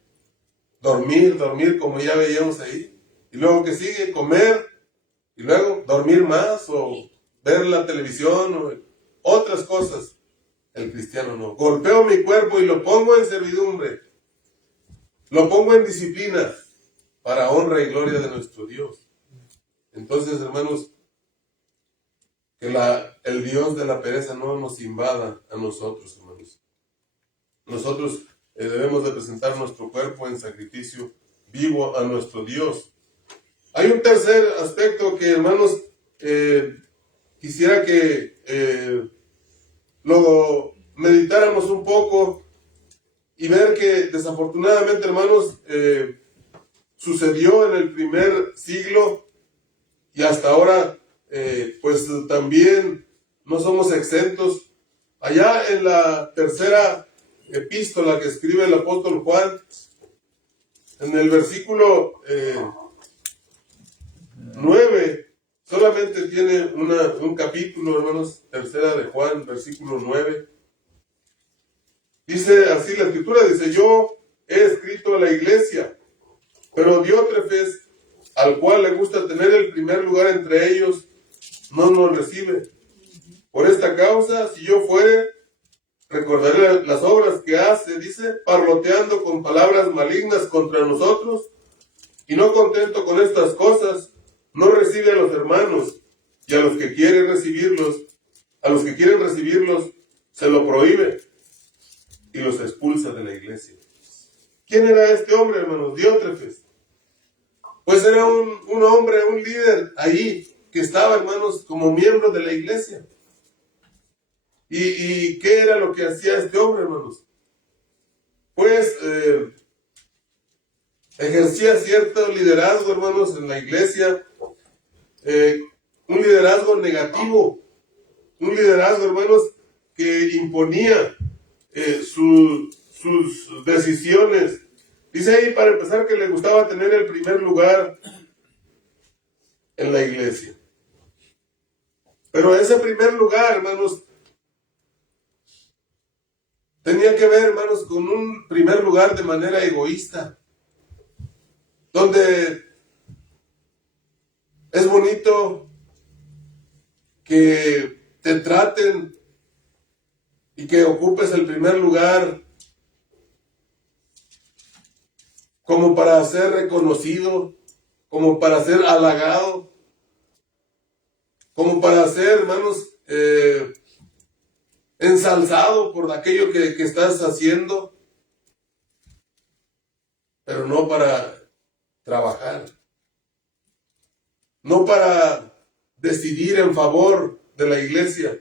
dormir como ya veíamos ahí, y luego que sigue, comer, y luego dormir más, o ver la televisión, o otras cosas. El cristiano no. Golpeo mi cuerpo y lo pongo en servidumbre, lo pongo en disciplina, para honra y gloria de nuestro Dios. Entonces, hermanos, que el Dios de la pereza no nos invada a nosotros, hermanos. Nosotros debemos de presentar nuestro cuerpo en sacrificio vivo a nuestro Dios. Hay un tercer aspecto que, hermanos, quisiera que lo meditáramos un poco y ver que desafortunadamente, hermanos, sucedió en el primer siglo y hasta ahora, pues también no somos exentos. Allá en la tercera epístola que escribe el apóstol Juan, en el versículo 9, solamente tiene un capítulo, hermanos, tercera de Juan, versículo 9. Dice así la escritura, dice, yo he escrito a la iglesia, pero Diótrefes, al cual le gusta tener el primer lugar entre ellos, no nos recibe. Por esta causa, si yo fuere, recordaré las obras que hace, dice, parloteando con palabras malignas contra nosotros, y no contento con estas cosas, no recibe a los hermanos, y a los que quieren recibirlos, se lo prohíbe, y los expulsa de la iglesia. ¿Quién era este hombre, hermanos? Diótrefes. Pues era un hombre, un líder ahí, que estaba, hermanos, como miembro de la iglesia. ¿Y qué era lo que hacía este hombre, hermanos? Pues ejercía cierto liderazgo, hermanos, en la iglesia, un liderazgo negativo, un liderazgo, hermanos, que imponía sus decisiones. Dice ahí, para empezar, que le gustaba tener el primer lugar en la iglesia. Pero ese primer lugar, hermanos, tenía que ver, hermanos, con un primer lugar de manera egoísta, donde es bonito que te traten y que ocupes el primer lugar como para ser reconocido, como para ser halagado, como para ser, hermanos, ensalzado por aquello que estás haciendo, pero no para trabajar, no para decidir en favor de la iglesia.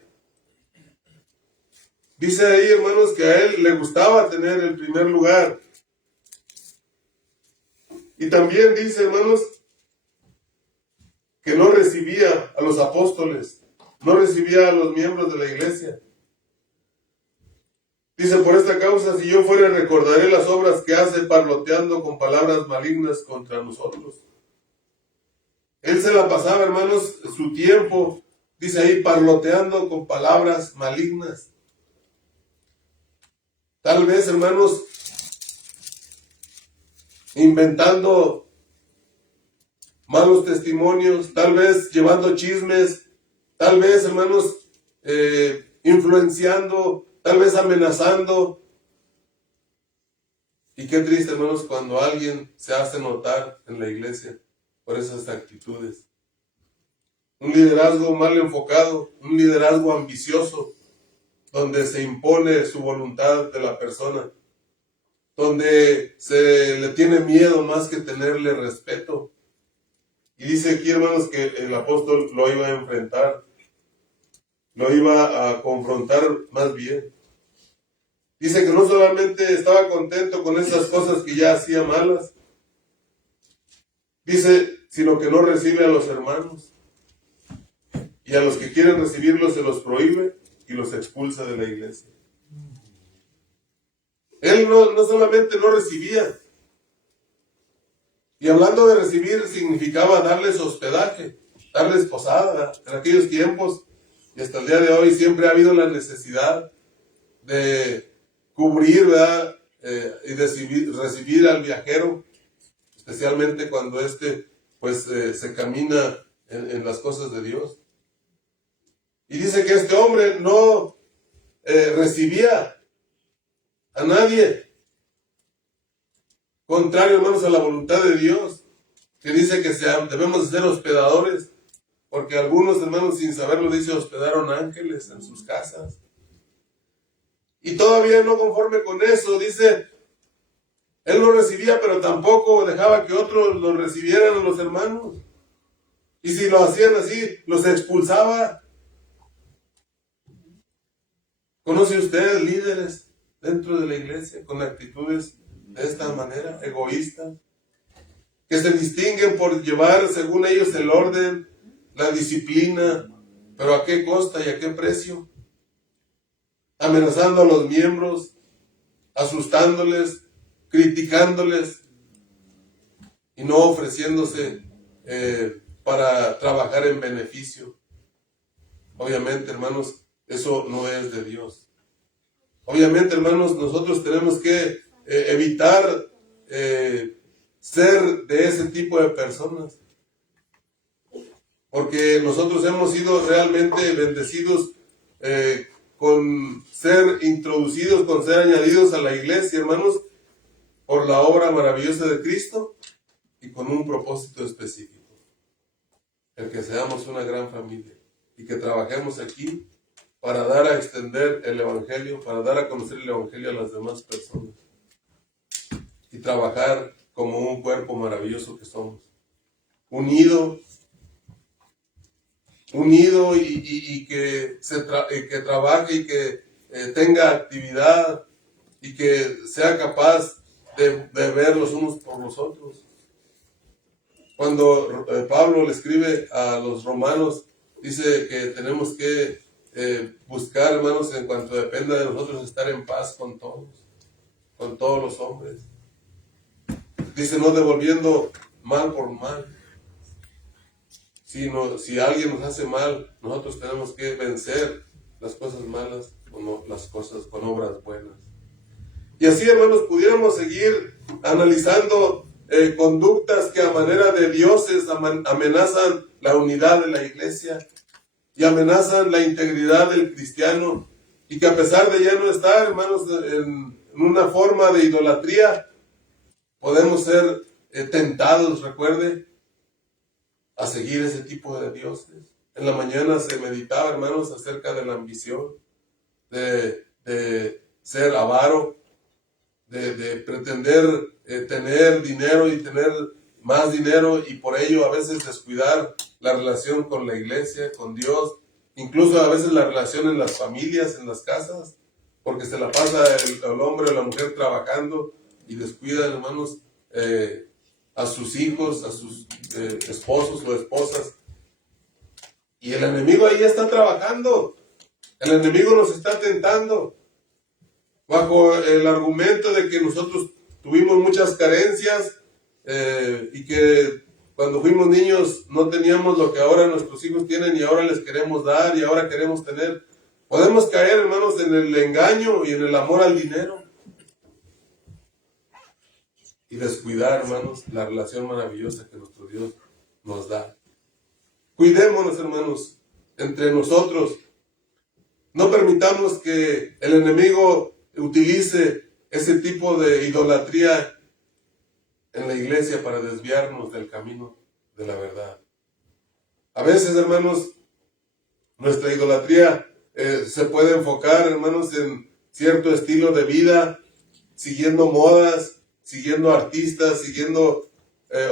Dice ahí, hermanos, que a él le gustaba tener el primer lugar. Y también dice, hermanos, que no recibía a los apóstoles, no recibía a los miembros de la iglesia. Dice, por esta causa, si yo fuera, recordaré las obras que hace parloteando con palabras malignas contra nosotros. Él se la pasaba, hermanos, su tiempo, dice ahí, parloteando con palabras malignas. Tal vez, hermanos, inventando malos testimonios, tal vez llevando chismes, tal vez, hermanos, influenciando, tal vez amenazando. Y qué triste, hermanos, cuando alguien se hace notar en la iglesia por esas actitudes. Un liderazgo mal enfocado, un liderazgo ambicioso, donde se impone su voluntad de la persona, donde se le tiene miedo más que tenerle respeto. Y dice aquí, hermanos, que el apóstol lo iba a enfrentar, lo iba a confrontar más bien. Dice que no solamente estaba contento con esas cosas que ya hacía malas, dice, sino que no recibe a los hermanos. Y a los que quieren recibirlos se los prohíbe y los expulsa de la iglesia. Él no solamente no recibía. Y hablando de recibir, significaba darles hospedaje, darles posada. En aquellos tiempos, y hasta el día de hoy, siempre ha habido la necesidad de cubrir, ¿verdad? Y de recibir al viajero, especialmente cuando se camina en las cosas de Dios. Y dice que este hombre no recibía a nadie, contrario, hermanos, a la voluntad de Dios, que dice que debemos ser hospedadores, porque algunos, hermanos, sin saberlo, dice, hospedaron ángeles en sus casas. Y todavía no conforme con eso, dice, él no recibía, pero tampoco dejaba que otros lo recibieran a los hermanos. Y si lo hacían así, los expulsaba. ¿Conoce usted líderes dentro de la iglesia con actitudes de esta manera, egoístas, que se distinguen por llevar, según ellos, el orden, la disciplina, pero a qué costa y a qué precio? Amenazando a los miembros, asustándoles, criticándoles, y no ofreciéndose para trabajar en beneficio. Obviamente, hermanos, eso no es de Dios. Obviamente, hermanos, nosotros tenemos que evitar ser de ese tipo de personas, porque nosotros hemos sido realmente bendecidos con ser introducidos, con ser añadidos a la iglesia, hermanos, por la obra maravillosa de Cristo y con un propósito específico: el que seamos una gran familia y que trabajemos aquí para dar a extender el Evangelio, para dar a conocer el Evangelio a las demás personas y trabajar como un cuerpo maravilloso que somos, unido y que que trabaje y que tenga actividad y que sea capaz de ver los unos por los otros. Cuando Pablo le escribe a los romanos, dice que tenemos que buscar, hermanos, en cuanto dependa de nosotros, estar en paz con todos los hombres. Dice, no devolviendo mal por mal, sino si alguien nos hace mal, nosotros tenemos que vencer las cosas malas con las cosas, con obras buenas. Y así, hermanos, pudiéramos seguir analizando conductas que a manera de dioses amenazan la unidad de la iglesia y amenazan la integridad del cristiano, y que a pesar de ya no estar, hermanos, en una forma de idolatría, podemos ser tentados, recuerde, a seguir ese tipo de dioses. En la mañana se meditaba, hermanos, acerca de la ambición, de ser avaro, de pretender tener dinero y tener más dinero, y por ello a veces descuidar la relación con la iglesia, con Dios, incluso a veces la relación en las familias, en las casas, porque se la pasa el hombre o la mujer trabajando y descuida, hermanos, a sus hijos, a sus esposos o esposas. Y el enemigo ahí está trabajando. El enemigo nos está tentando bajo el argumento de que nosotros tuvimos muchas carencias y que cuando fuimos niños no teníamos lo que ahora nuestros hijos tienen y ahora les queremos dar y ahora queremos tener. Podemos caer, hermanos, en el engaño y en el amor al dinero y descuidar, hermanos, la relación maravillosa que nuestro Dios nos da. Cuidémonos, hermanos, entre nosotros. No permitamos que el enemigo utilice ese tipo de idolatría en la iglesia para desviarnos del camino de la verdad. A veces, hermanos, nuestra idolatría se puede enfocar, hermanos, en cierto estilo de vida, siguiendo modas, siguiendo artistas, siguiendo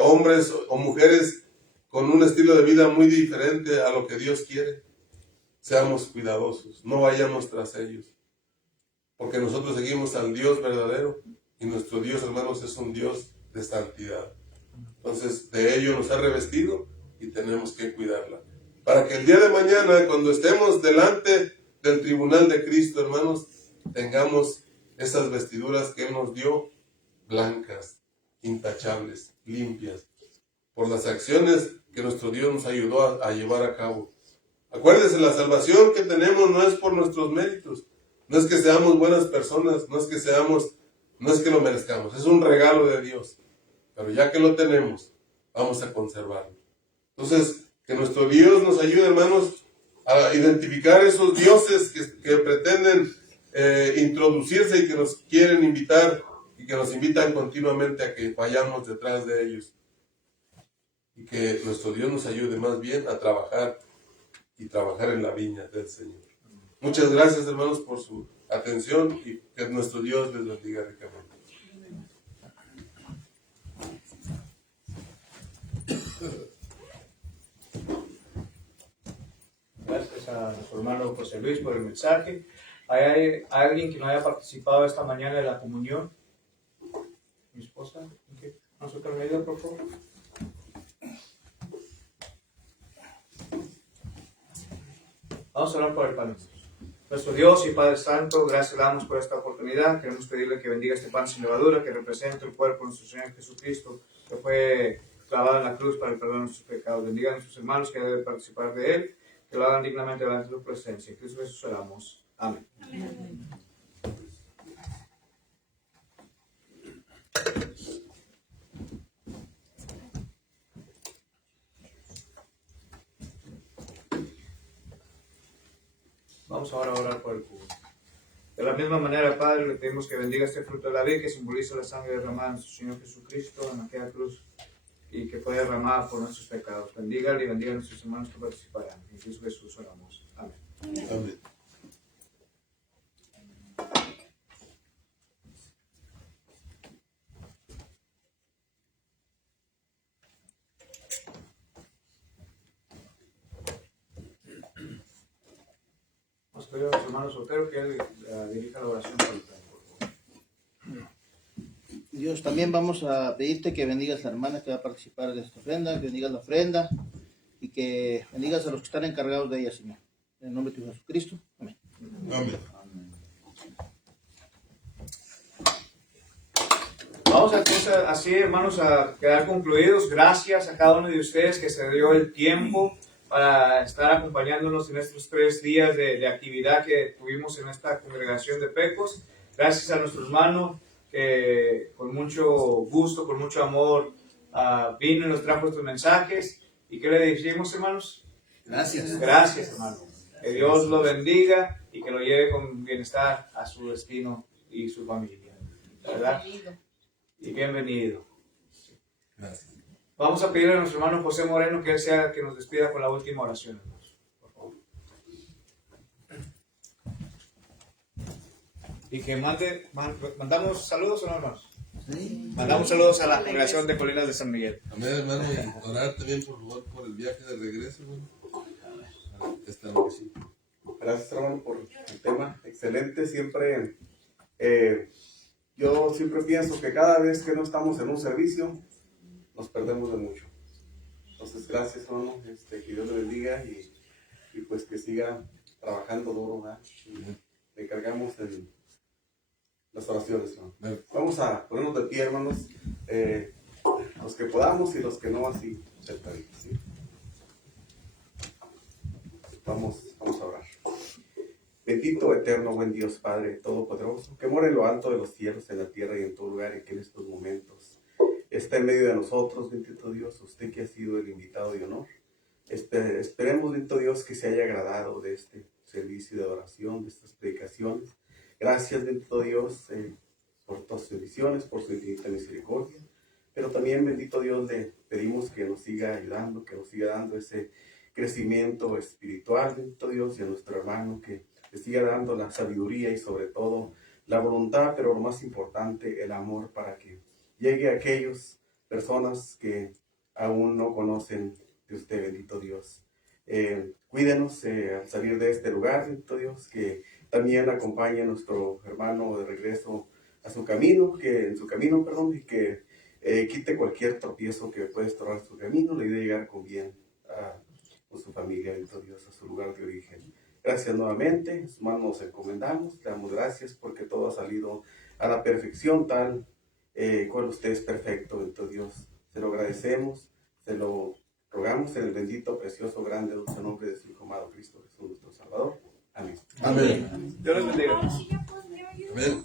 hombres o mujeres con un estilo de vida muy diferente a lo que Dios quiere. Seamos cuidadosos, no vayamos tras ellos, porque nosotros seguimos al Dios verdadero y nuestro Dios, hermanos, es un Dios de santidad. Entonces, de ello nos ha revestido y tenemos que cuidarla, para que el día de mañana, cuando estemos delante del tribunal de Cristo, hermanos, tengamos esas vestiduras que Él nos dio, blancas, intachables, limpias, por las acciones que nuestro Dios nos ayudó a llevar a cabo. Acuérdense, la salvación que tenemos no es por nuestros méritos, no es que seamos buenas personas, no es que lo merezcamos, es un regalo de Dios. Pero ya que lo tenemos, vamos a conservarlo. Entonces, que nuestro Dios nos ayude, hermanos, a identificar esos dioses que pretenden introducirse y que nos quieren invitar y que nos invitan continuamente a que vayamos detrás de ellos. Y que nuestro Dios nos ayude más bien a trabajar y trabajar en la viña del Señor. Muchas gracias, hermanos, por su atención y que nuestro Dios les bendiga ricamente. Gracias a nuestro hermano José Luis por el mensaje. ¿Hay alguien que no haya participado esta mañana en la comunión? ¿Mi esposa? Okay. ¿Nos otra medida, por favor? Vamos a orar por el Padre. Nuestro Dios y Padre Santo, gracias le damos por esta oportunidad. Queremos pedirle que bendiga este pan sin levadura, que representa el cuerpo de nuestro Señor Jesucristo, que fue clavado en la cruz para el perdón de nuestros pecados. Bendiga a nuestros hermanos que deben participar de él, que lo hagan dignamente delante de su presencia. En Cristo Jesús oramos. Amén. Amén. Vamos ahora a orar por el cubo. De la misma manera, Padre, le pedimos que bendiga este fruto de la vida que simboliza la sangre derramada de nuestro Señor Jesucristo en aquella cruz y que fue derramada por nuestros pecados. Bendígale y bendiga a nuestros hermanos que participarán. En Cristo Jesús oramos. Amén. Amén. Vamos a pedir a nuestro hermano soltero que él dirija la oración por el plan, por favor. Dios, también vamos a pedirte que bendigas a la hermana que va a participar de esta ofrenda, que bendigas la ofrenda y que bendigas a los que están encargados de ella, Señor. En el nombre de tu Hijo Jesucristo. Amén. Amén. Vamos entonces así, hermanos, a quedar concluidos. Gracias a cada uno de ustedes que se dio el tiempo para estar acompañándonos en estos 3 días de actividad que tuvimos en esta congregación de Pecos. Gracias a nuestro hermano que con mucho gusto, con mucho amor vino y nos trajo estos mensajes. ¿Y qué le decimos, hermanos? Gracias. Gracias, hermano. Que Dios lo bendiga y que lo lleve con bienestar a su destino y su familia. ¿Verdad? Y bienvenido. Gracias. Vamos a pedirle a nuestro hermano José Moreno que él sea el que nos despida con la última oración, hermanos. Por favor. Y que mandamos saludos, ¿o no, hermanos? Sí. Mandamos saludos a la congregación de Colinas de San Miguel. Amén, hermano, y orar también, por favor, por el viaje de regreso, hermano. Esta noche. Gracias, hermano, por el tema. Excelente. Siempre, yo siempre pienso que cada vez que no estamos en un servicio, nos perdemos de mucho. Entonces, gracias, hermano. Que Dios le bendiga y pues que siga trabajando duro, ¿verdad? Y le cargamos en las oraciones, hermano. Vamos a ponernos de pie, hermanos. Los que podamos y los que no, así, sentaditos, ¿sí? Vamos a orar. Bendito, eterno, buen Dios, Padre Todopoderoso, que mora en lo alto de los cielos, en la tierra y en todo lugar, y que en estos momentos está en medio de nosotros, bendito Dios, usted que ha sido el invitado de honor. Esperemos, bendito Dios, que se haya agradado de este servicio de oración, de estas predicaciones. Gracias, bendito Dios, por todas sus bendiciones, por su infinita misericordia. Pero también, bendito Dios, le pedimos que nos siga ayudando, que nos siga dando ese crecimiento espiritual, bendito Dios, y a nuestro hermano que le siga dando la sabiduría y sobre todo la voluntad, pero lo más importante, el amor, para que llegue a aquellas personas que aún no conocen de usted, bendito Dios. Cuídenos al salir de este lugar, bendito Dios, que también acompañe a nuestro hermano de regreso a su camino, y que quite cualquier tropiezo que pueda estorbar su camino, le ayude a llegar con bien con su familia, bendito Dios, a su lugar de origen. Gracias nuevamente, en sus manos nos encomendamos, le damos gracias porque todo ha salido a la perfección tal cual usted es perfecto, bendito Dios. Se lo agradecemos, se lo rogamos en el bendito, precioso, grande, dulce nombre de su Hijo amado Cristo Jesús, nuestro Salvador. Amén. Amén. Dios les bendiga. Amén.